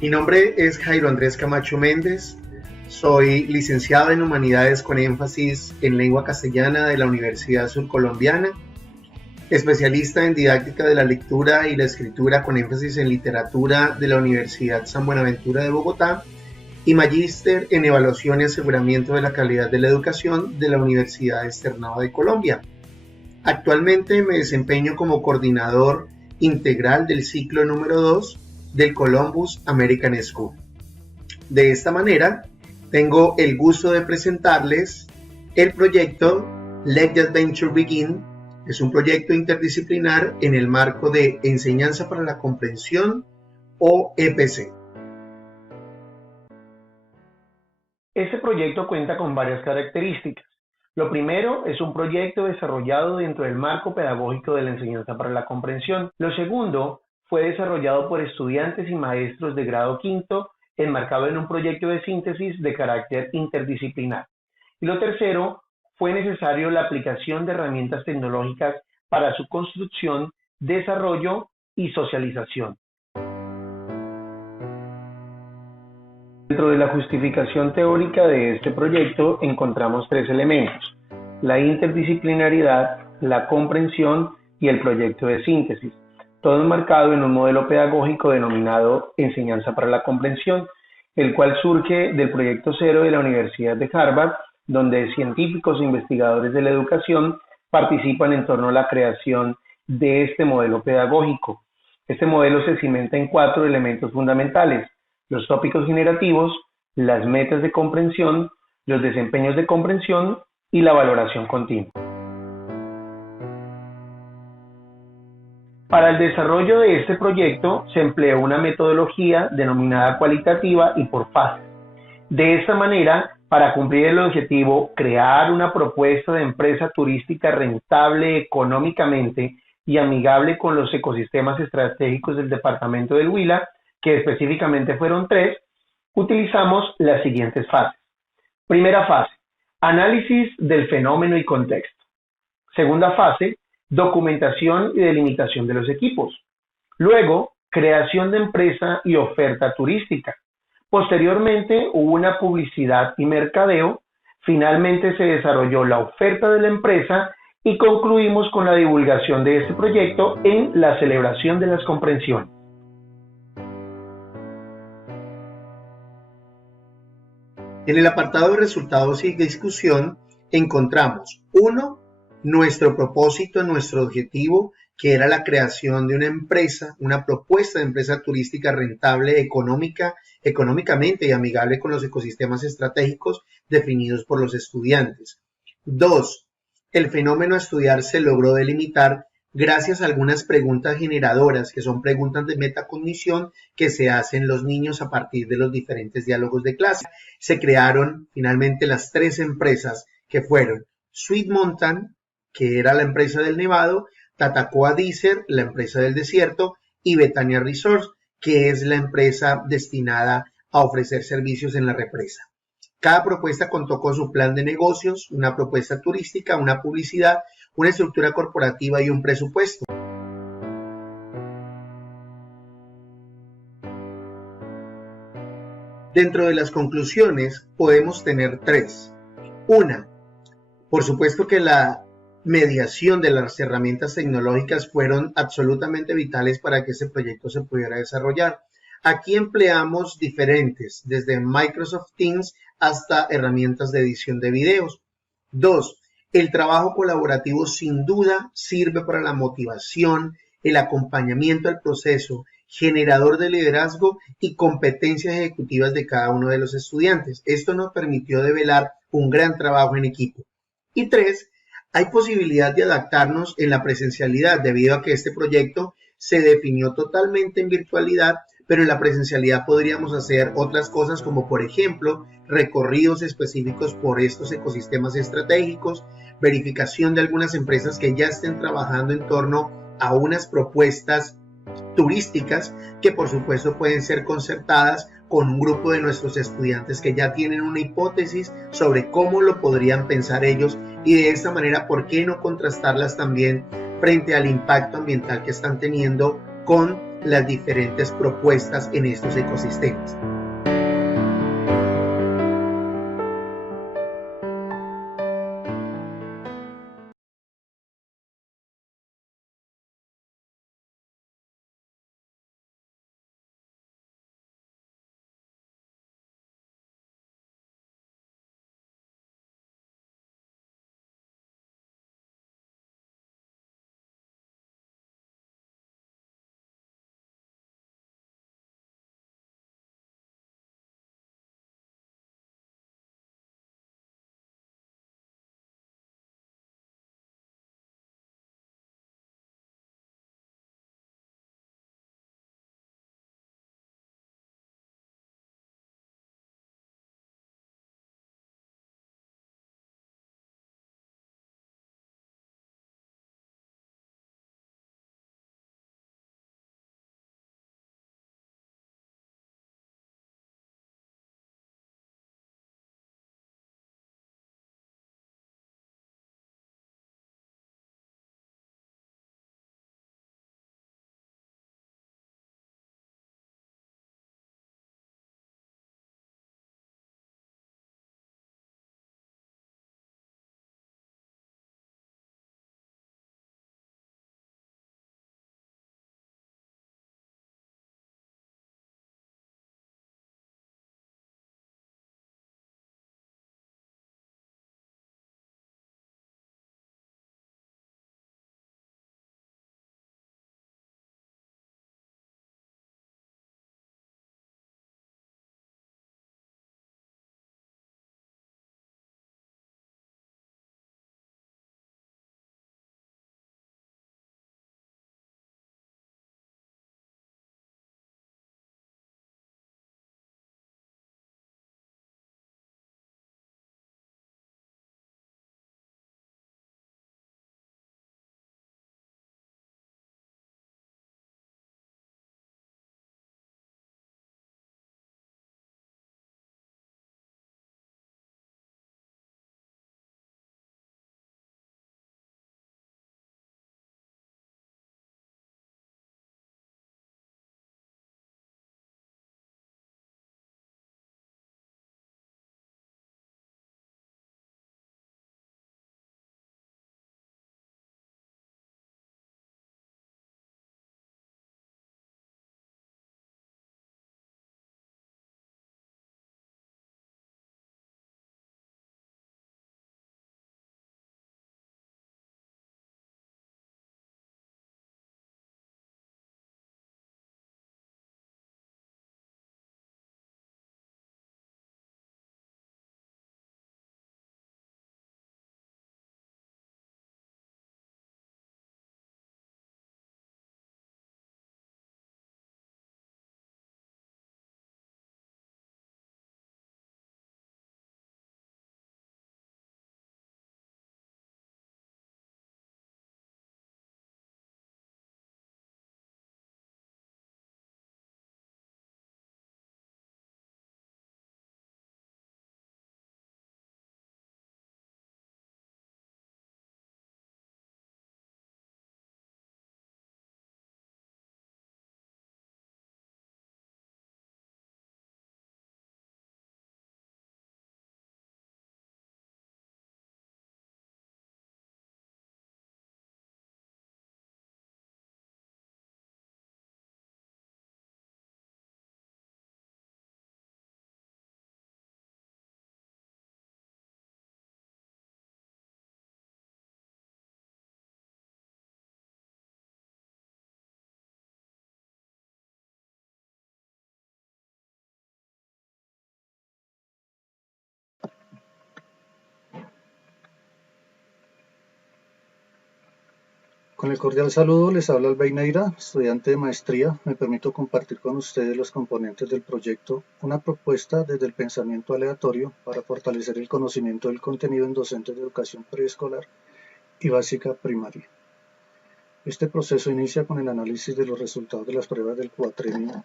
Mi nombre es Jairo Andrés Camacho Méndez, soy licenciado en Humanidades con énfasis en lengua castellana de la Universidad Surcolombiana, especialista en didáctica de la lectura y la escritura con énfasis en literatura de la Universidad San Buenaventura de Bogotá y magíster en evaluación y aseguramiento de la calidad de la educación de la Universidad Externado de Colombia. Actualmente me desempeño como coordinador integral del ciclo número 2 del Columbus American School. De esta manera, tengo el gusto de presentarles el proyecto Let the Adventure Begin. Es un proyecto interdisciplinar en el marco de Enseñanza para la Comprensión o EPC. Este proyecto cuenta con varias características. Lo primero es un proyecto desarrollado dentro del marco pedagógico de la Enseñanza para la Comprensión. Lo segundo fue desarrollado por estudiantes y maestros de grado quinto, enmarcado en un proyecto de síntesis de carácter interdisciplinar. Y lo tercero, fue necesario la aplicación de herramientas tecnológicas para su construcción, desarrollo y socialización. Dentro de la justificación teórica de este proyecto encontramos tres elementos: la interdisciplinaridad, la comprensión y el proyecto de síntesis, todo enmarcado en un modelo pedagógico denominado Enseñanza para la Comprensión, el cual surge del proyecto cero de la Universidad de Harvard, donde científicos e investigadores de la educación participan en torno a la creación de este modelo pedagógico. Este modelo se cimenta en 4 elementos fundamentales: los tópicos generativos, las metas de comprensión, los desempeños de comprensión y la valoración continua. Para el desarrollo de este proyecto se empleó una metodología denominada cualitativa y por fases. De esta manera, para cumplir el objetivo, crear una propuesta de empresa turística rentable económicamente y amigable con los ecosistemas estratégicos del departamento del Huila, que específicamente fueron 3, utilizamos las siguientes fases. Primera fase, análisis del fenómeno y contexto. Segunda fase, documentación y delimitación de los equipos. Luego, creación de empresa y oferta turística. Posteriormente hubo una publicidad y mercadeo. Finalmente se desarrolló la oferta de la empresa y concluimos con la divulgación de este proyecto en la celebración de las comprensiones. En el apartado de resultados y discusión encontramos 1. Nuestro propósito, nuestro objetivo, que era la creación de una empresa, una propuesta de empresa turística rentable económicamente y amigable con los ecosistemas estratégicos definidos por los estudiantes. 2. El fenómeno a estudiar se logró delimitar gracias a algunas preguntas generadoras, que son preguntas de metacognición que se hacen los niños a partir de los diferentes diálogos de clase. Se crearon finalmente las 3 empresas que fueron Sweet Mountain, que era la empresa del Nevado, Tatacoa Desert, la empresa del desierto, y Betania Resorts, que es la empresa destinada a ofrecer servicios en la represa. Cada propuesta contó con su plan de negocios, una propuesta turística, una publicidad, una estructura corporativa y un presupuesto. Dentro de las conclusiones podemos tener 3. Una, por supuesto que la mediación de las herramientas tecnológicas fueron absolutamente vitales para que ese proyecto se pudiera desarrollar. Aquí empleamos diferentes, desde Microsoft Teams hasta herramientas de edición de videos. 2. El trabajo colaborativo sin duda sirve para la motivación, el acompañamiento al proceso, generador de liderazgo y competencias ejecutivas de cada uno de los estudiantes. Esto nos permitió develar un gran trabajo en equipo. Y 3. Hay posibilidad de adaptarnos en la presencialidad debido a que este proyecto se definió totalmente en virtualidad, pero en la presencialidad podríamos hacer otras cosas como por ejemplo recorridos específicos por estos ecosistemas estratégicos, verificación de algunas empresas que ya estén trabajando en torno a unas propuestas turísticas que por supuesto pueden ser concertadas con un grupo de nuestros estudiantes que ya tienen una hipótesis sobre cómo lo podrían pensar ellos y de esta manera, ¿por qué no contrastarlas también frente al impacto ambiental que están teniendo con las diferentes propuestas en estos ecosistemas? Con el cordial saludo les habla Albein Neira, estudiante de maestría. Me permito compartir con ustedes los componentes del proyecto, una propuesta desde el pensamiento aleatorio para fortalecer el conocimiento del contenido en docentes de educación preescolar y básica primaria. Este proceso inicia con el análisis de los resultados de las pruebas del cuatrenio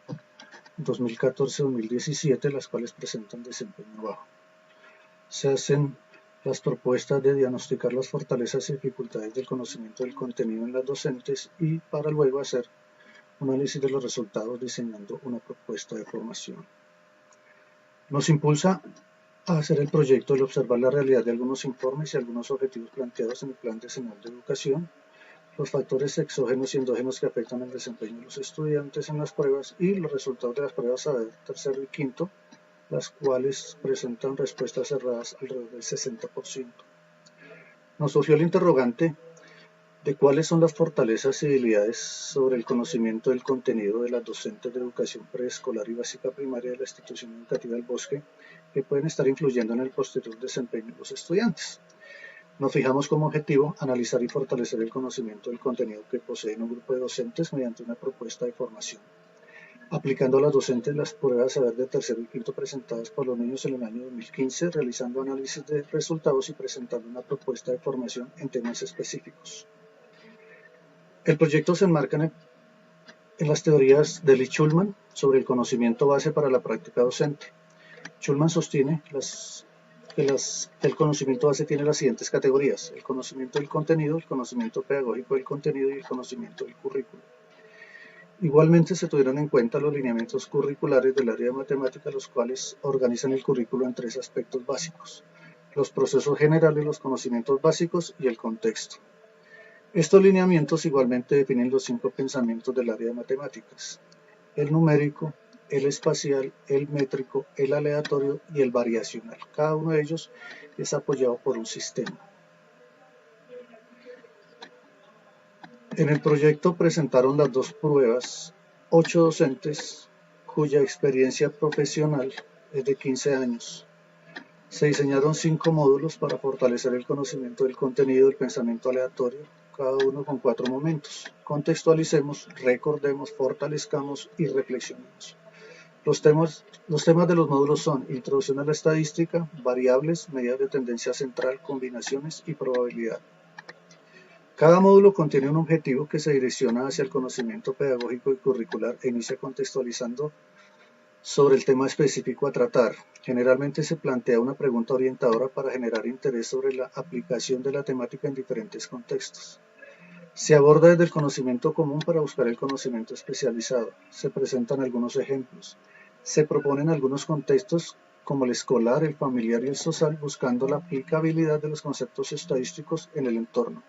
2014-2017, las cuales presentan desempeño bajo. Se hacen las propuestas de diagnosticar las fortalezas y dificultades del conocimiento del contenido en las docentes y para luego hacer un análisis de los resultados diseñando una propuesta de formación. Nos impulsa a hacer el proyecto el observar la realidad de algunos informes y algunos objetivos planteados en el Plan Decenal de Educación, los factores exógenos y endógenos que afectan el desempeño de los estudiantes en las pruebas y los resultados de las pruebas saber tercero y quinto, las cuales presentan respuestas cerradas alrededor del 60%. Nos surgió el interrogante de cuáles son las fortalezas y debilidades sobre el conocimiento del contenido de las docentes de educación preescolar y básica primaria de la institución educativa del Bosque que pueden estar influyendo en el posterior desempeño de los estudiantes. Nos fijamos como objetivo analizar y fortalecer el conocimiento del contenido que poseen un grupo de docentes mediante una propuesta de formación, aplicando a las docentes las pruebas saber de tercero y quinto presentadas por los niños en el año 2015, realizando análisis de resultados y presentando una propuesta de formación en temas específicos. El proyecto se enmarca en las teorías de Lee Schulman sobre el conocimiento base para la práctica docente. Schulman sostiene que el conocimiento base tiene las siguientes categorías: el conocimiento del contenido, el conocimiento pedagógico del contenido y el conocimiento del currículo. Igualmente se tuvieron en cuenta los lineamientos curriculares del área de matemáticas, los cuales organizan el currículo en tres aspectos básicos: los procesos generales, los conocimientos básicos y el contexto. Estos lineamientos igualmente definen los 5 pensamientos del área de matemáticas: el numérico, el espacial, el métrico, el aleatorio y el variacional. Cada uno de ellos es apoyado por un sistema. En el proyecto presentaron las 2 pruebas 8 docentes cuya experiencia profesional es de 15 años. Se diseñaron 5 módulos para fortalecer el conocimiento del contenido del pensamiento aleatorio, cada uno con 4 momentos. Contextualicemos, recordemos, fortalezcamos y reflexionemos. Los temas de los módulos son introducción a la estadística, variables, medidas de tendencia central, combinaciones y probabilidad. Cada módulo contiene un objetivo que se direcciona hacia el conocimiento pedagógico y curricular e inicia contextualizando sobre el tema específico a tratar. Generalmente se plantea una pregunta orientadora para generar interés sobre la aplicación de la temática en diferentes contextos. Se aborda desde el conocimiento común para buscar el conocimiento especializado. Se presentan algunos ejemplos. Se proponen algunos contextos como el escolar, el familiar y el social, buscando la aplicabilidad de los conceptos estadísticos en el entorno.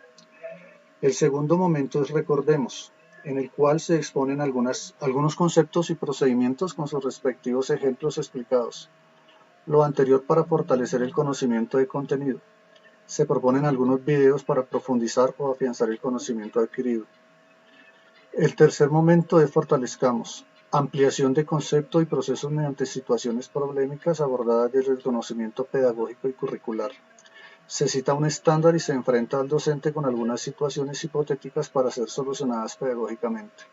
El segundo momento es recordemos, en el cual se exponen algunos conceptos y procedimientos con sus respectivos ejemplos explicados. Lo anterior para fortalecer el conocimiento de contenido. Se proponen algunos videos para profundizar o afianzar el conocimiento adquirido. El tercer momento es fortalezcamos, ampliación de concepto y procesos mediante situaciones problemáticas abordadas desde el conocimiento pedagógico y curricular. Se cita un estándar y se enfrenta al docente con algunas situaciones hipotéticas para ser solucionadas pedagógicamente.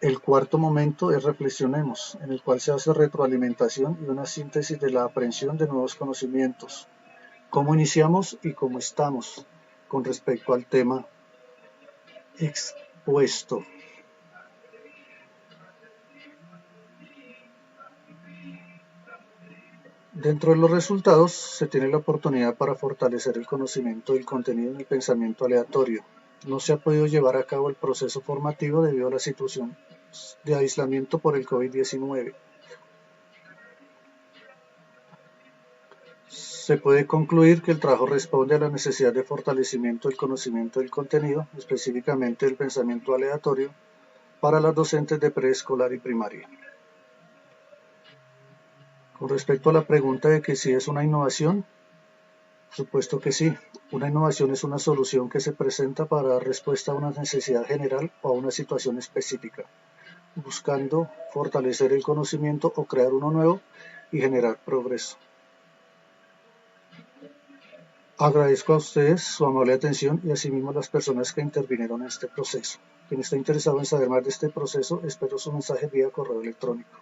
El cuarto momento es reflexionemos, en el cual se hace retroalimentación y una síntesis de la aprehensión de nuevos conocimientos. ¿Cómo iniciamos y cómo estamos con respecto al tema expuesto? Dentro de los resultados se tiene la oportunidad para fortalecer el conocimiento del contenido en el pensamiento aleatorio. No se ha podido llevar a cabo el proceso formativo debido a la situación de aislamiento por el COVID-19. Se puede concluir que el trabajo responde a la necesidad de fortalecimiento del conocimiento del contenido, específicamente del pensamiento aleatorio, para las docentes de preescolar y primaria. Con respecto a la pregunta de que si es una innovación, por supuesto que sí. Una innovación es una solución que se presenta para dar respuesta a una necesidad general o a una situación específica, buscando fortalecer el conocimiento o crear uno nuevo y generar progreso. Agradezco a ustedes su amable atención y asimismo a las personas que intervinieron en este proceso. Quien está interesado en saber más de este proceso, espero su mensaje vía correo electrónico.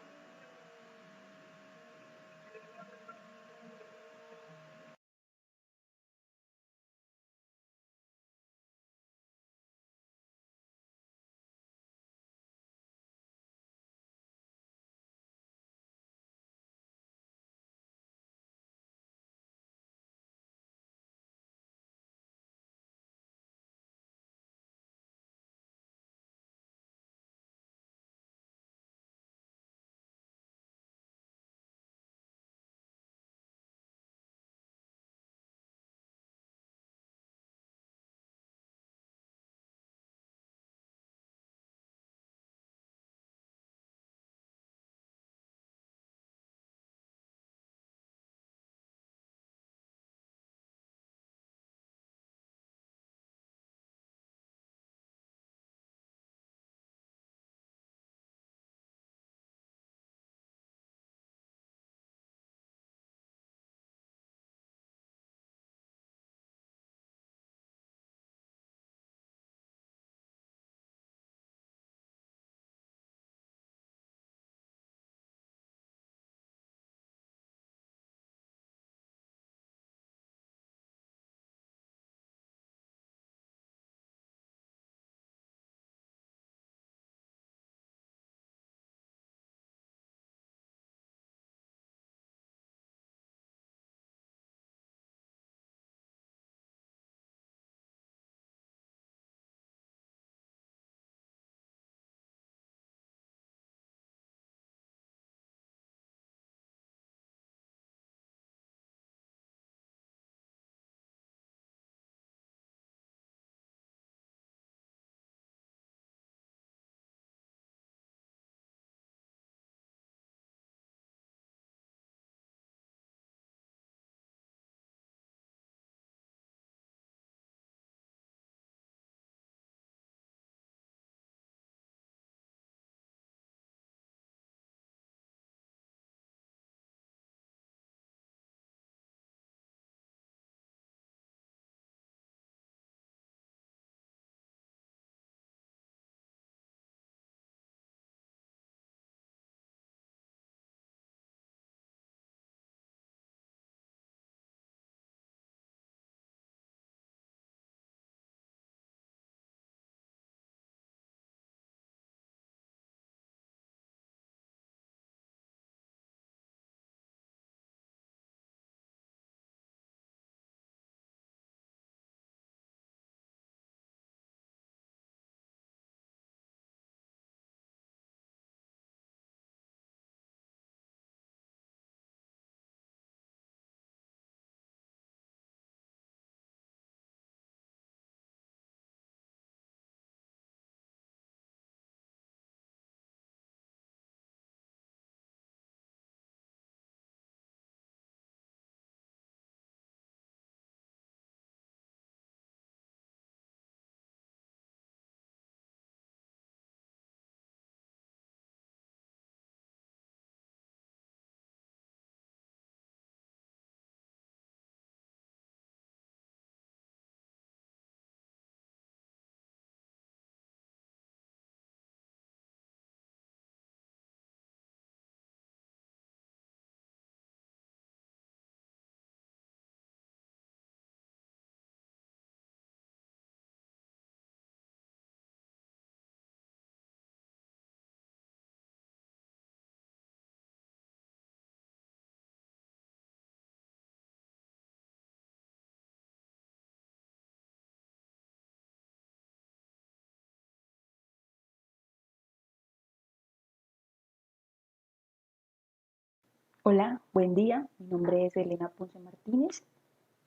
Hola, buen día. Mi nombre es Elena Ponce Martínez.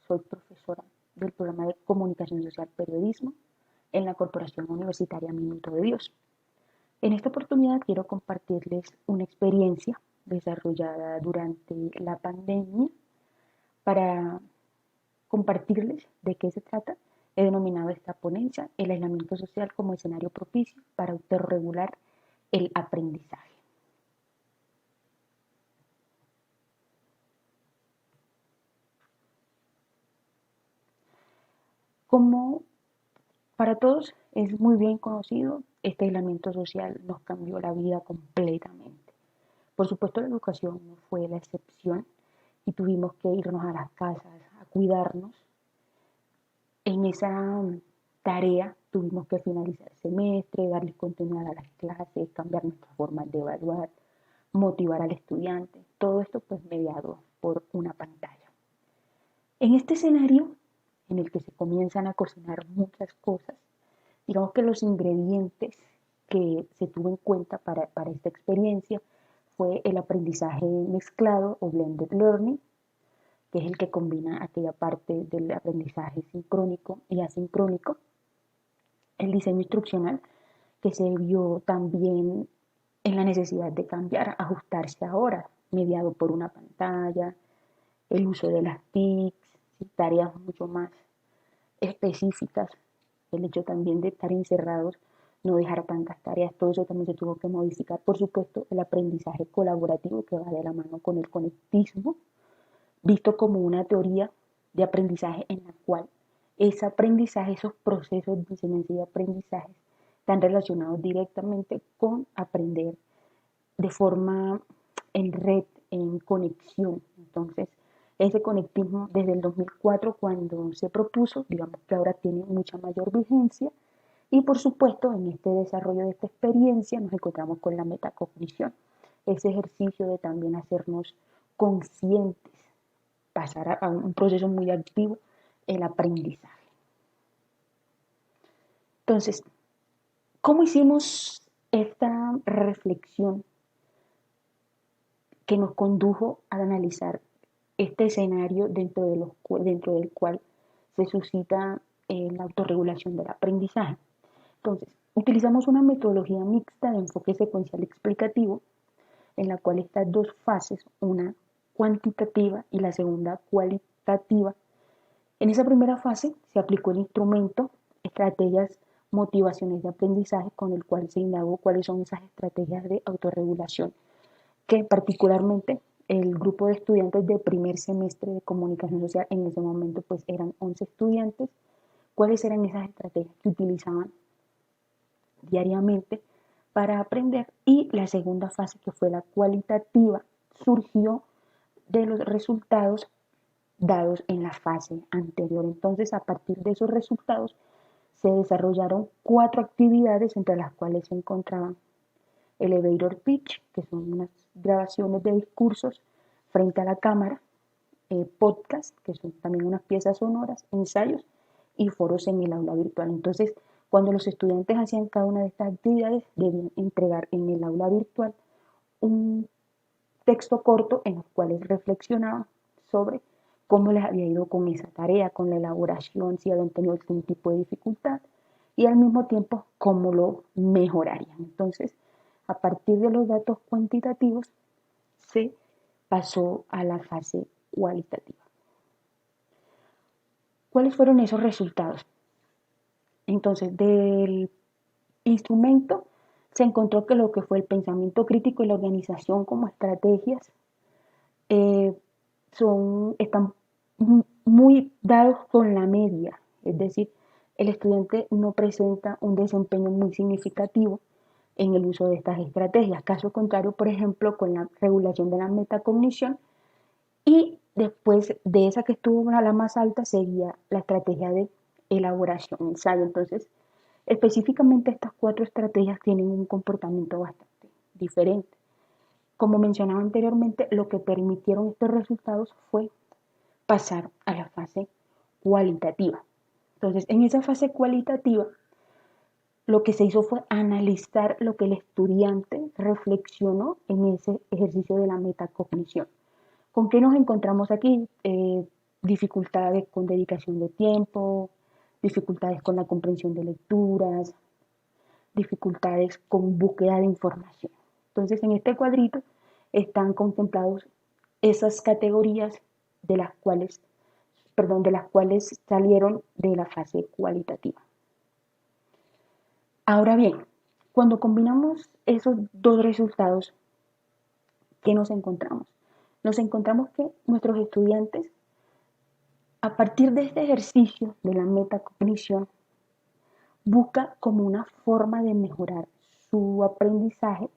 Soy profesora del programa de Comunicación Social Periodismo en la Corporación Universitaria Minuto de Dios. En esta oportunidad quiero compartirles una experiencia desarrollada durante la pandemia para compartirles de qué se trata. He denominado esta ponencia el aislamiento social como escenario propicio para autorregular el aprendizaje. Como para todos es muy bien conocido, este aislamiento social nos cambió la vida completamente. Por supuesto, la educación no fue la excepción y tuvimos que irnos a las casas a cuidarnos. En esa tarea tuvimos que finalizar el semestre, darle continuidad a las clases, cambiar nuestra forma de evaluar, motivar al estudiante. Todo esto pues mediado por una pantalla. En este escenario en el que se comienzan a cocinar muchas cosas, digamos que los ingredientes que se tuvo en cuenta para esta experiencia fue el aprendizaje mezclado o blended learning, que es el que combina aquella parte del aprendizaje sincrónico y asincrónico, el diseño instruccional, que se vio también en la necesidad de cambiar, ajustarse ahora, mediado por una pantalla, el uso de las TICs, tareas mucho más específicas, el hecho también de estar encerrados, no dejar tantas tareas, todo eso también se tuvo que modificar. Por supuesto, el aprendizaje colaborativo que va de la mano con el conectismo, visto como una teoría de aprendizaje en la cual ese aprendizaje, esos procesos de enseñanza y aprendizaje están relacionados directamente con aprender de forma en red, en conexión. Entonces, ese conectismo desde el 2004 cuando se propuso, digamos que ahora tiene mucha mayor vigencia y por supuesto en este desarrollo de esta experiencia nos encontramos con la metacognición, ese ejercicio de también hacernos conscientes, pasar a un proceso muy activo, el aprendizaje. Entonces, ¿cómo hicimos esta reflexión que nos condujo a analizar este escenario dentro del cual se suscita la autorregulación del aprendizaje? Entonces, utilizamos una metodología mixta de enfoque secuencial explicativo, en la cual estas dos fases, una cuantitativa y la segunda cualitativa. En esa primera fase se aplicó el instrumento, estrategias, motivaciones de aprendizaje, con el cual se indagó cuáles son esas estrategias de autorregulación que particularmente el grupo de estudiantes de primer semestre de comunicación social, en ese momento pues eran 11 estudiantes, cuáles eran esas estrategias que utilizaban diariamente para aprender, y la segunda fase, que fue la cualitativa, surgió de los resultados dados en la fase anterior. Entonces, a partir de esos resultados se desarrollaron 4 actividades, entre las cuales se encontraban elevator pitch, que son unas grabaciones de discursos frente a la cámara, podcast, que son también unas piezas sonoras, ensayos y foros en el aula virtual. Entonces, cuando los estudiantes hacían cada una de estas actividades, debían entregar en el aula virtual un texto corto en los cuales reflexionaban sobre cómo les había ido con esa tarea, con la elaboración, si habían tenido algún tipo de dificultad y al mismo tiempo cómo lo mejorarían. Entonces, a partir de los datos cuantitativos se pasó a la fase cualitativa. ¿Cuáles fueron esos resultados? Entonces, del instrumento se encontró que lo que fue el pensamiento crítico y la organización como estrategias están muy dados con la media, es decir, el estudiante no presenta un desempeño muy significativo en el uso de estas estrategias. Caso contrario, por ejemplo, con la regulación de la metacognición, y después de esa que estuvo a la más alta seguía la estrategia de elaboración, ensayo. Entonces, específicamente estas 4 estrategias tienen un comportamiento bastante diferente. Como mencionaba anteriormente, lo que permitieron estos resultados fue pasar a la fase cualitativa. Entonces, en esa fase cualitativa, lo que se hizo fue analizar lo que el estudiante reflexionó en ese ejercicio de la metacognición. ¿Con qué nos encontramos aquí? Dificultades con dedicación de tiempo, dificultades con la comprensión de lecturas, dificultades con búsqueda de información. Entonces, en este cuadrito están contemplados esas categorías de las cuales salieron de la fase cualitativa. Ahora bien, cuando combinamos esos 2 resultados, ¿qué nos encontramos? Nos encontramos que nuestros estudiantes A partir de este ejercicio de la metacognición, busca como una forma de mejorar su aprendizaje,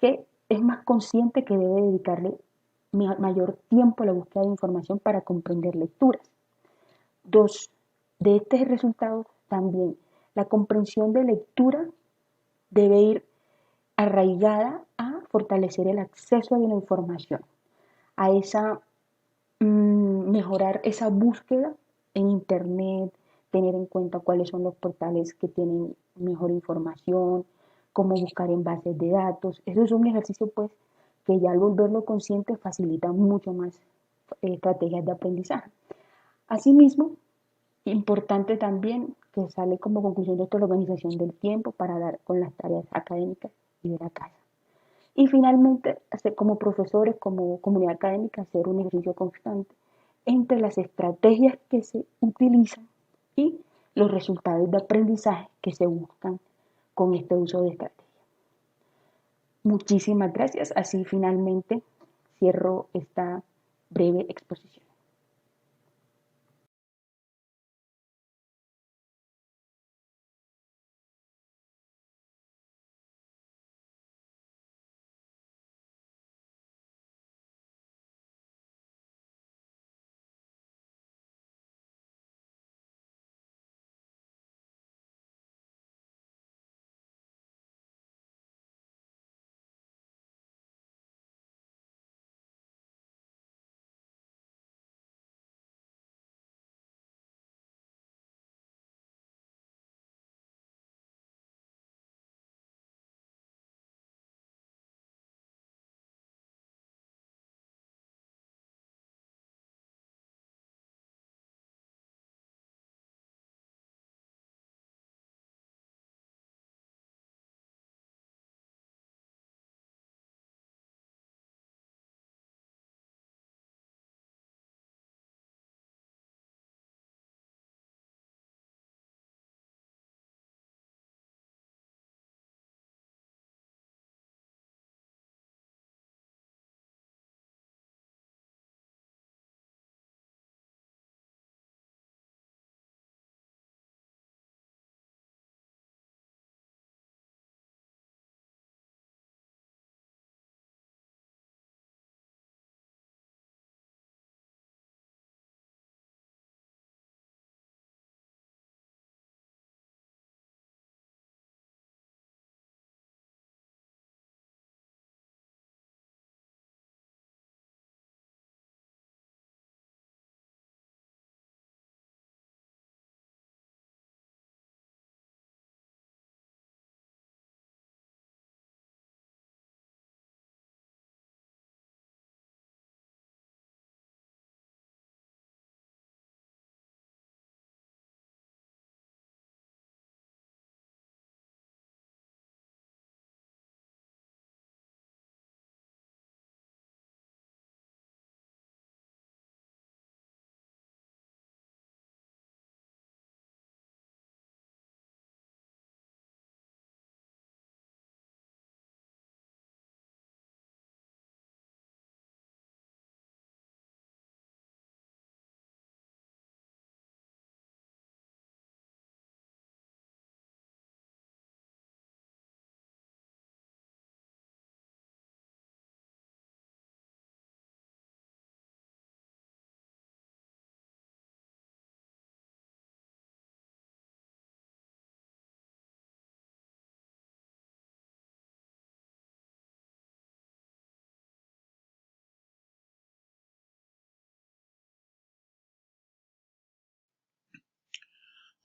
que es más consciente que debe dedicarle mayor tiempo a la búsqueda de información para comprender lecturas. 2. De este resultado también la comprensión de lectura debe ir arraigada a fortalecer el acceso a la información, a esa mejorar esa búsqueda en internet, tener en cuenta cuáles son los portales que tienen mejor información, cómo buscar en bases de datos. Eso es un ejercicio pues que ya al volverlo consciente facilita mucho más estrategias de aprendizaje. Asimismo, importante también que sale como conclusión de esto la organización del tiempo para dar con las tareas académicas y de la casa. Y finalmente, como profesores, como comunidad académica, hacer un ejercicio constante entre las estrategias que se utilizan y los resultados de aprendizaje que se buscan con este uso de estrategias. Muchísimas gracias. Así finalmente cierro esta breve exposición.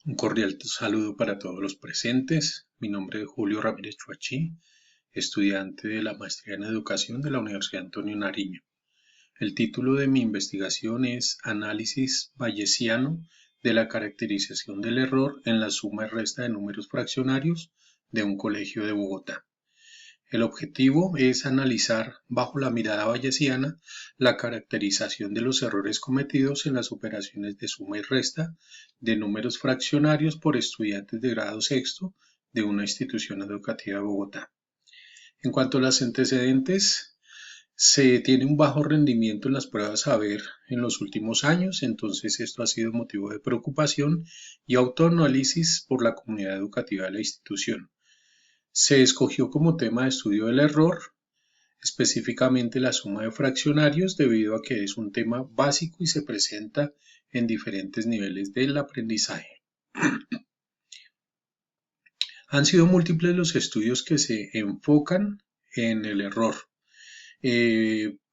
Un cordial saludo para todos los presentes. Mi nombre es Julio Ramírez Chuachi, estudiante de la Maestría en Educación de la Universidad Antonio Nariño. El título de mi investigación es Análisis bayesiano de la caracterización del error en la suma y resta de números fraccionarios de un colegio de Bogotá. El objetivo es analizar bajo la mirada bayesiana la caracterización de los errores cometidos en las operaciones de suma y resta de números fraccionarios por estudiantes de grado sexto de una institución educativa de Bogotá. En cuanto a los antecedentes, Se tiene un bajo rendimiento en las pruebas saber en los últimos años, entonces esto ha sido motivo de preocupación y autoanálisis por la comunidad educativa de la institución. Se escogió como tema de estudio el error, específicamente la suma de fraccionarios, debido a que es un tema básico y se presenta en diferentes niveles del aprendizaje. Han sido múltiples los estudios que se enfocan en el error.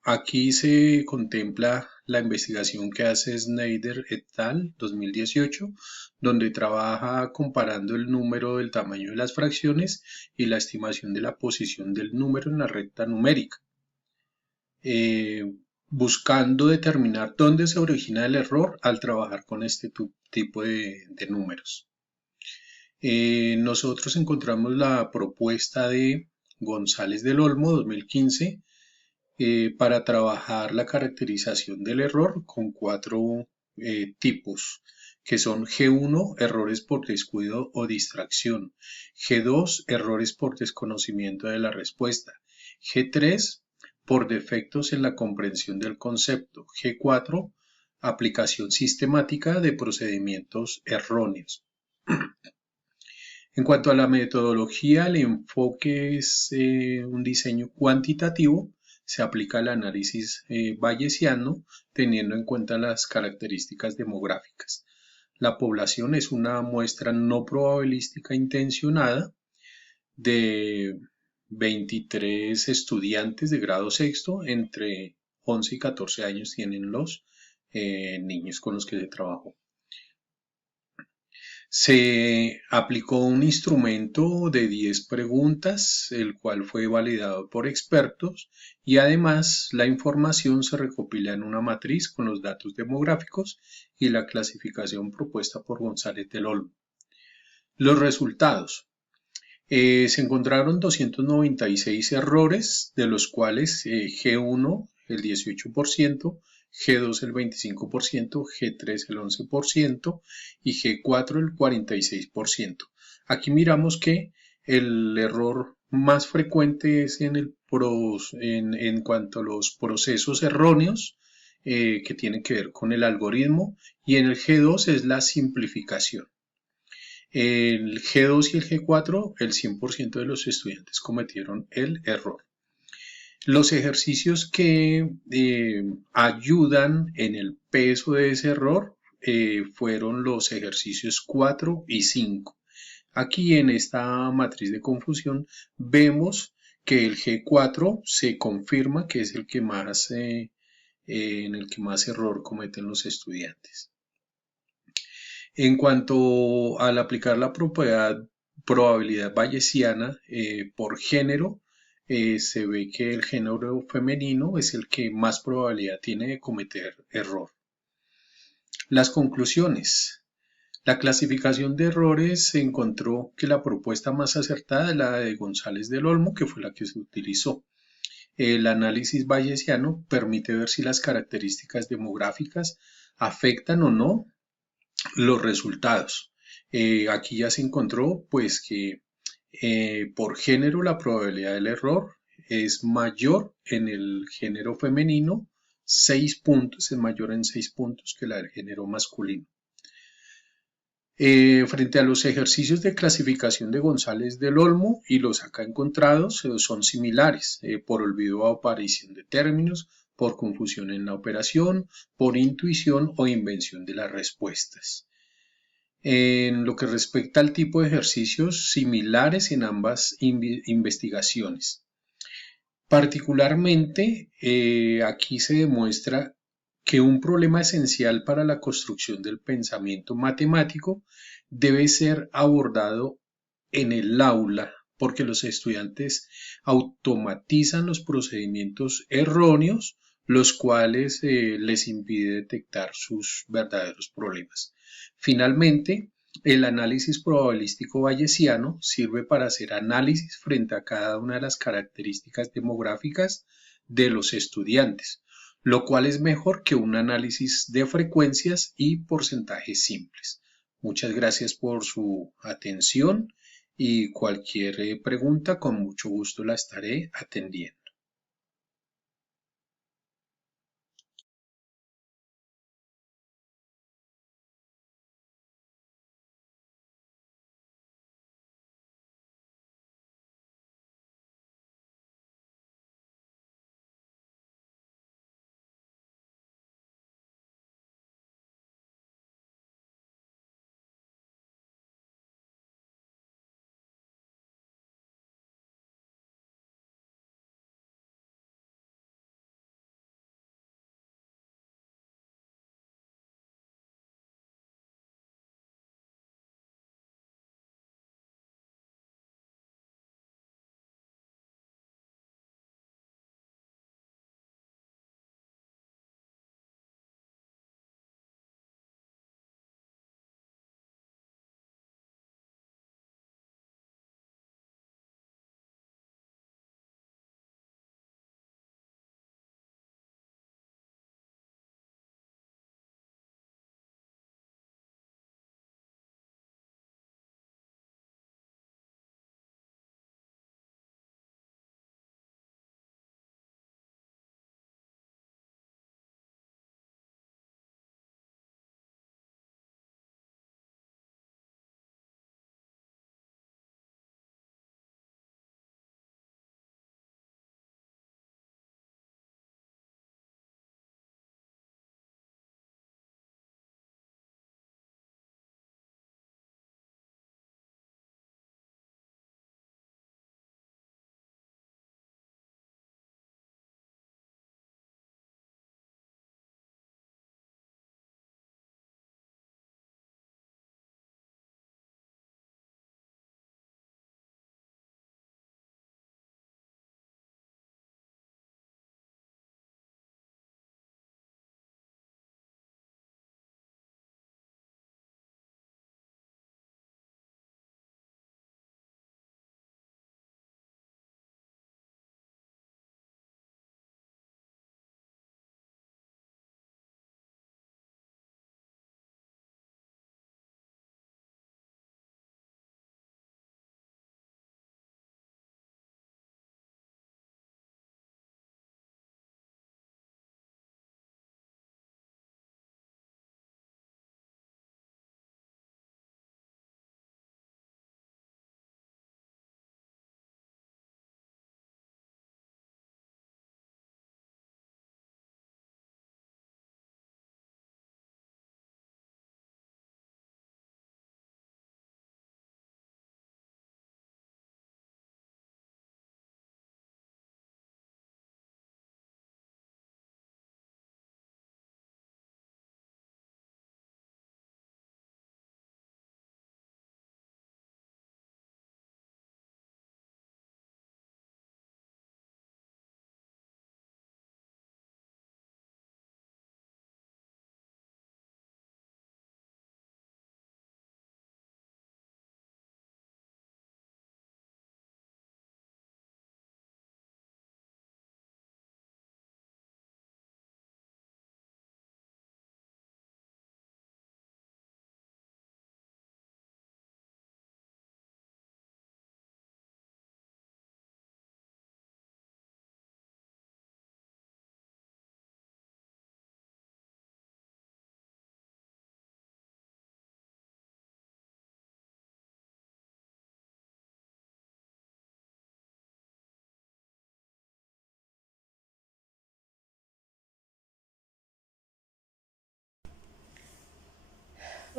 Aquí se contempla la investigación que hace Snyder et al. 2018, donde trabaja comparando el número del tamaño de las fracciones y la estimación de la posición del número en la recta numérica, buscando determinar dónde se origina el error al trabajar con este tipo de números. Nosotros encontramos la propuesta de González del Olmo 2015 para trabajar la caracterización del error con 4 tipos, que son G1, errores por descuido o distracción, G2, errores por desconocimiento de la respuesta, G3, por defectos en la comprensión del concepto, G4, aplicación sistemática de procedimientos erróneos. En cuanto a la metodología, el enfoque es un diseño cuantitativo. Se aplica el análisis bayesiano teniendo en cuenta las características demográficas. La población es una muestra no probabilística intencionada de 23 estudiantes de grado sexto, entre 11 y 14 años tienen los niños con los que se trabajó. Se aplicó un instrumento de 10 preguntas, el cual fue validado por expertos, y además la información se recopila en una matriz con los datos demográficos y la clasificación propuesta por González del Olmo. Los resultados. Se encontraron 296 errores, de los cuales G1 el 18%, G2 el 25%, G3 el 11% y G4 el 46%. Aquí miramos que el error más frecuente es en cuanto a los procesos erróneos que tienen que ver con el algoritmo, y en el G2 es la simplificación. El G2 y el G4, el 100% de los estudiantes cometieron el error. Los ejercicios que ayudan en el peso de ese error fueron los ejercicios 4 y 5. Aquí en esta matriz de confusión vemos que el G4 se confirma que es el que más, en el que más error cometen los estudiantes. En cuanto al aplicar la probabilidad bayesiana por género, se ve que el género femenino es el que más probabilidad tiene de cometer error. Las conclusiones. La clasificación de errores se encontró que la propuesta más acertada es la de González del Olmo, que fue la que se utilizó. El análisis bayesiano permite ver si las características demográficas afectan o no los resultados. Aquí ya se encontró pues que por género la probabilidad del error es mayor en el género femenino, 6 puntos, es mayor en 6 puntos que la del género masculino. Frente a los ejercicios de clasificación de González del Olmo y los acá encontrados son similares, por olvido o aparición de términos, por confusión en la operación, por intuición o invención de las respuestas. En lo que respecta al tipo de ejercicios similares en ambas investigaciones. Particularmente, aquí se demuestra que un problema esencial para la construcción del pensamiento matemático debe ser abordado en el aula, porque los estudiantes automatizan los procedimientos erróneos, los cuales les impide detectar sus verdaderos problemas. Finalmente, el análisis probabilístico bayesiano sirve para hacer análisis frente a cada una de las características demográficas de los estudiantes, lo cual es mejor que un análisis de frecuencias y porcentajes simples. Muchas gracias por su atención y cualquier pregunta con mucho gusto la estaré atendiendo.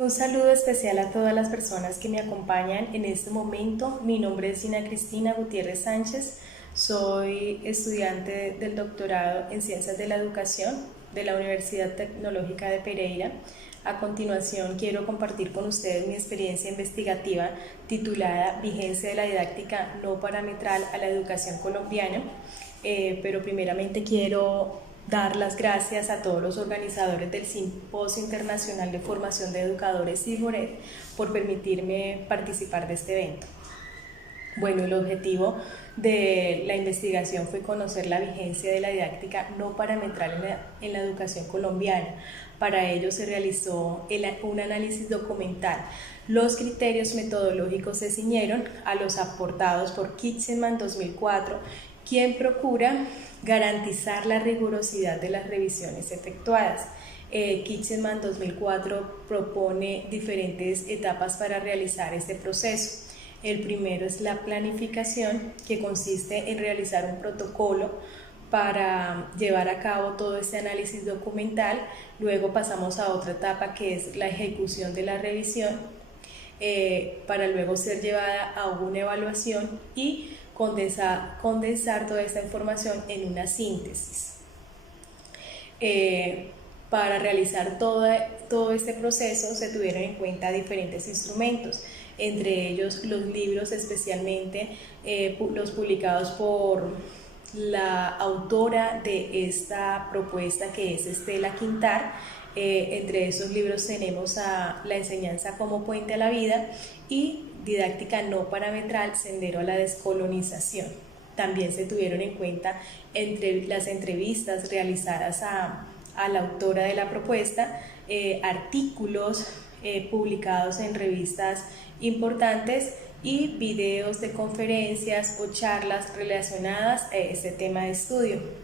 Un saludo especial a todas las personas que me acompañan en este momento. Mi nombre es Gina Cristina Gutiérrez Sánchez. Soy estudiante del doctorado en Ciencias de la Educación de la Universidad Tecnológica de Pereira. A continuación quiero compartir con ustedes mi experiencia investigativa titulada Vigencia de la didáctica no parametral a la educación colombiana, pero primeramente quiero dar las gracias a todos los organizadores del Simposio Internacional de Formación de Educadores SIFORED por permitirme participar de este evento. Bueno, el objetivo de la investigación fue conocer la vigencia de la didáctica no parametral en la educación colombiana. Para ello se realizó un análisis documental. Los criterios metodológicos se ciñeron a los aportados por Kitzelman 2004, quien procura garantizar la rigurosidad de las revisiones efectuadas. Kitzelman 2004 propone diferentes etapas para realizar este proceso. El primero es la planificación, que consiste en realizar un protocolo para llevar a cabo todo este análisis documental. Luego pasamos a otra etapa, que es la ejecución de la revisión, para luego ser llevada a una evaluación y condensar toda esta información en una síntesis. Para realizar todo este proceso se tuvieron en cuenta diferentes instrumentos, entre ellos los libros, especialmente los publicados por la autora de esta propuesta, que es Estela Quintar. Entre esos libros tenemos a La enseñanza como puente a la vida y Didáctica no parametral, sendero a la descolonización. También se tuvieron en cuenta las entrevistas realizadas a la autora de la propuesta, artículos publicados en revistas importantes y videos de conferencias o charlas relacionadas a este tema de estudio.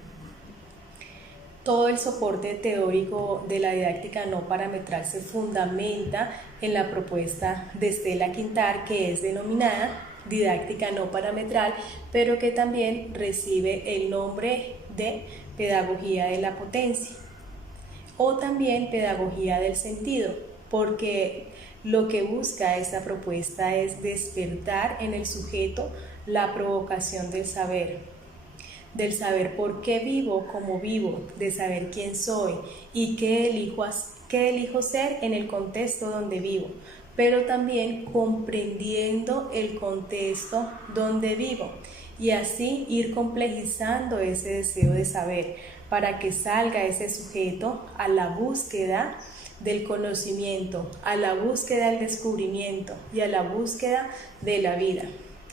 Todo el soporte teórico de la didáctica no parametral se fundamenta en la propuesta de Estela Quintar, que es denominada didáctica no parametral, pero que también recibe el nombre de pedagogía de la potencia o también pedagogía del sentido, porque lo que busca esta propuesta es despertar en el sujeto la provocación del saber por qué vivo como vivo, de saber quién soy y qué elijo ser en el contexto donde vivo, pero también comprendiendo el contexto donde vivo y así ir complejizando ese deseo de saber para que salga ese sujeto a la búsqueda del conocimiento, a la búsqueda del descubrimiento y a la búsqueda de la vida.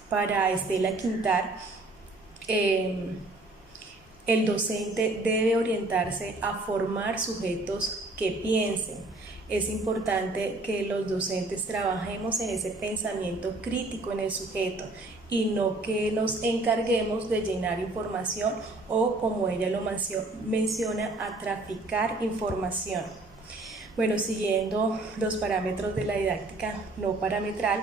Para Estela Quintar, el docente debe orientarse a formar sujetos que piensen. Es importante que los docentes trabajemos en ese pensamiento crítico en el sujeto y no que nos encarguemos de llenar información o, como ella lo menciona, a traficar información. Bueno, siguiendo los parámetros de la didáctica no parametral,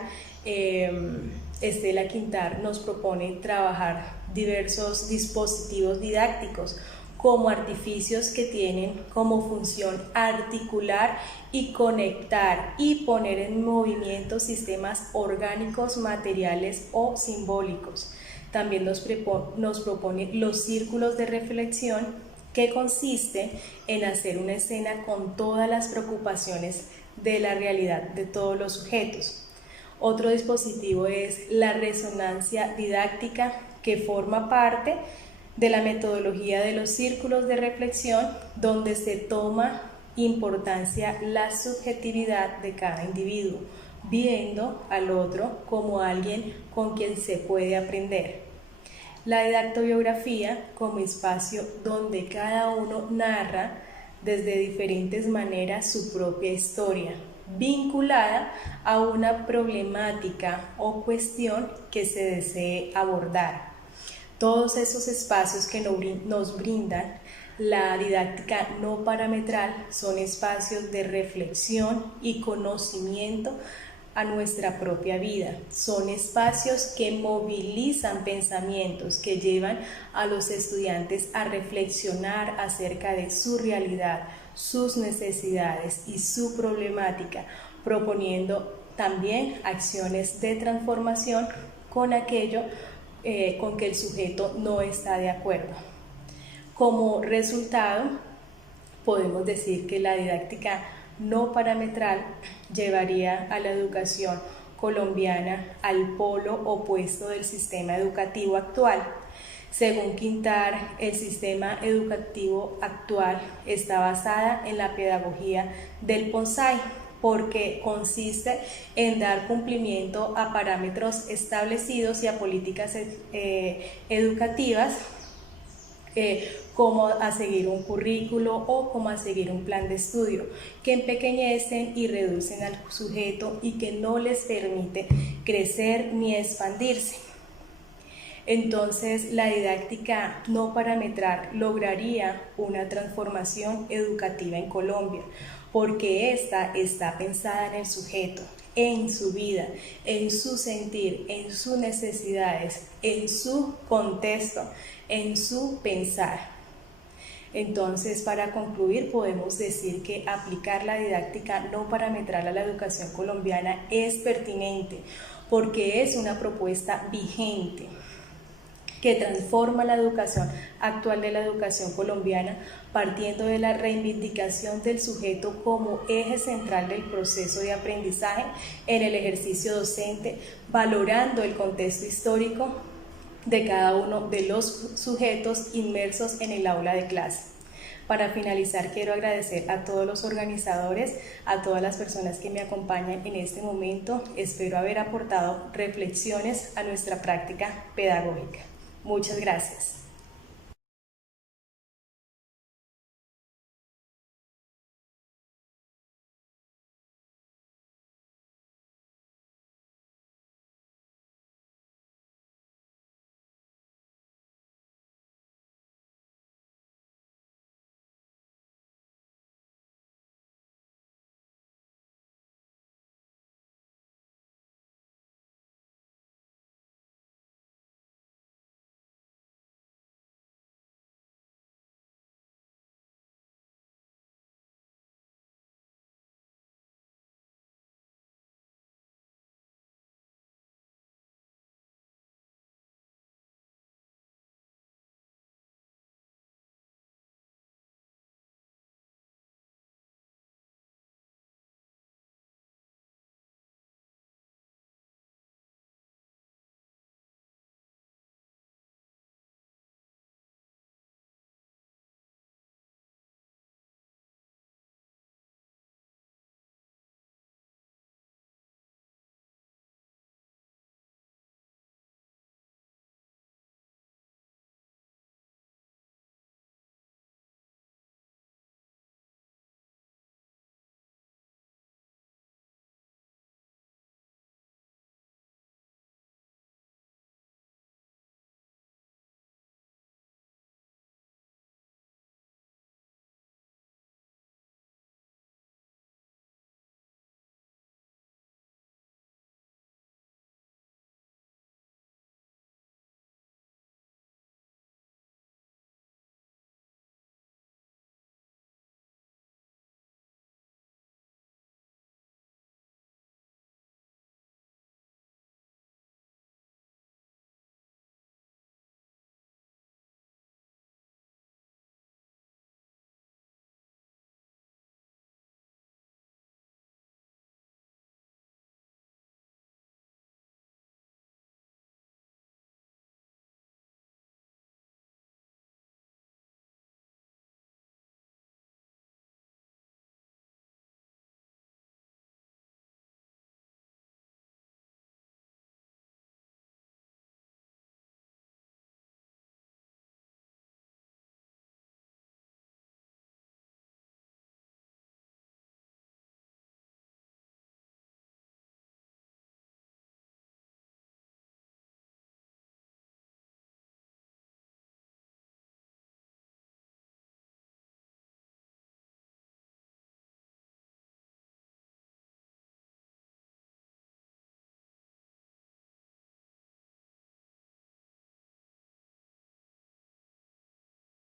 Estela Quintar nos propone trabajar diversos dispositivos didácticos como artificios que tienen como función articular y conectar y poner en movimiento sistemas orgánicos, materiales o simbólicos. También nos propone los círculos de reflexión, que consiste en hacer una escena con todas las preocupaciones de la realidad de todos los sujetos. Otro dispositivo es la resonancia didáctica, que forma parte de la metodología de los círculos de reflexión, donde se toma importancia la subjetividad de cada individuo, viendo al otro como alguien con quien se puede aprender. La didactobiografía como espacio donde cada uno narra desde diferentes maneras su propia historia, vinculada a una problemática o cuestión que se desee abordar. Todos esos espacios que nos brindan la didáctica no parametral son espacios de reflexión y conocimiento a nuestra propia vida. Son espacios que movilizan pensamientos, que llevan a los estudiantes a reflexionar acerca de su realidad, sus necesidades y su problemática, proponiendo también acciones de transformación con aquello con que el sujeto no está de acuerdo. Como resultado, podemos decir que la didáctica no parametral llevaría a la educación colombiana al polo opuesto del sistema educativo actual. Según Quintar, el sistema educativo actual está basada en la pedagogía del PONSAI, porque consiste en dar cumplimiento a parámetros establecidos y a políticas educativas, como a seguir un currículo o como a seguir un plan de estudio, que empequeñecen y reducen al sujeto y que no les permite crecer ni expandirse. Entonces, la didáctica no parametral lograría una transformación educativa en Colombia, porque esta está pensada en el sujeto, en su vida, en su sentir, en sus necesidades, en su contexto, en su pensar. Entonces, para concluir, podemos decir que aplicar la didáctica no parametral a la educación colombiana es pertinente, porque es una propuesta vigente que transforma la educación actual de la educación colombiana, partiendo de la reivindicación del sujeto como eje central del proceso de aprendizaje en el ejercicio docente, valorando el contexto histórico de cada uno de los sujetos inmersos en el aula de clase. Para finalizar, quiero agradecer a todos los organizadores, a todas las personas que me acompañan en este momento. Espero haber aportado reflexiones a nuestra práctica pedagógica. Muchas gracias.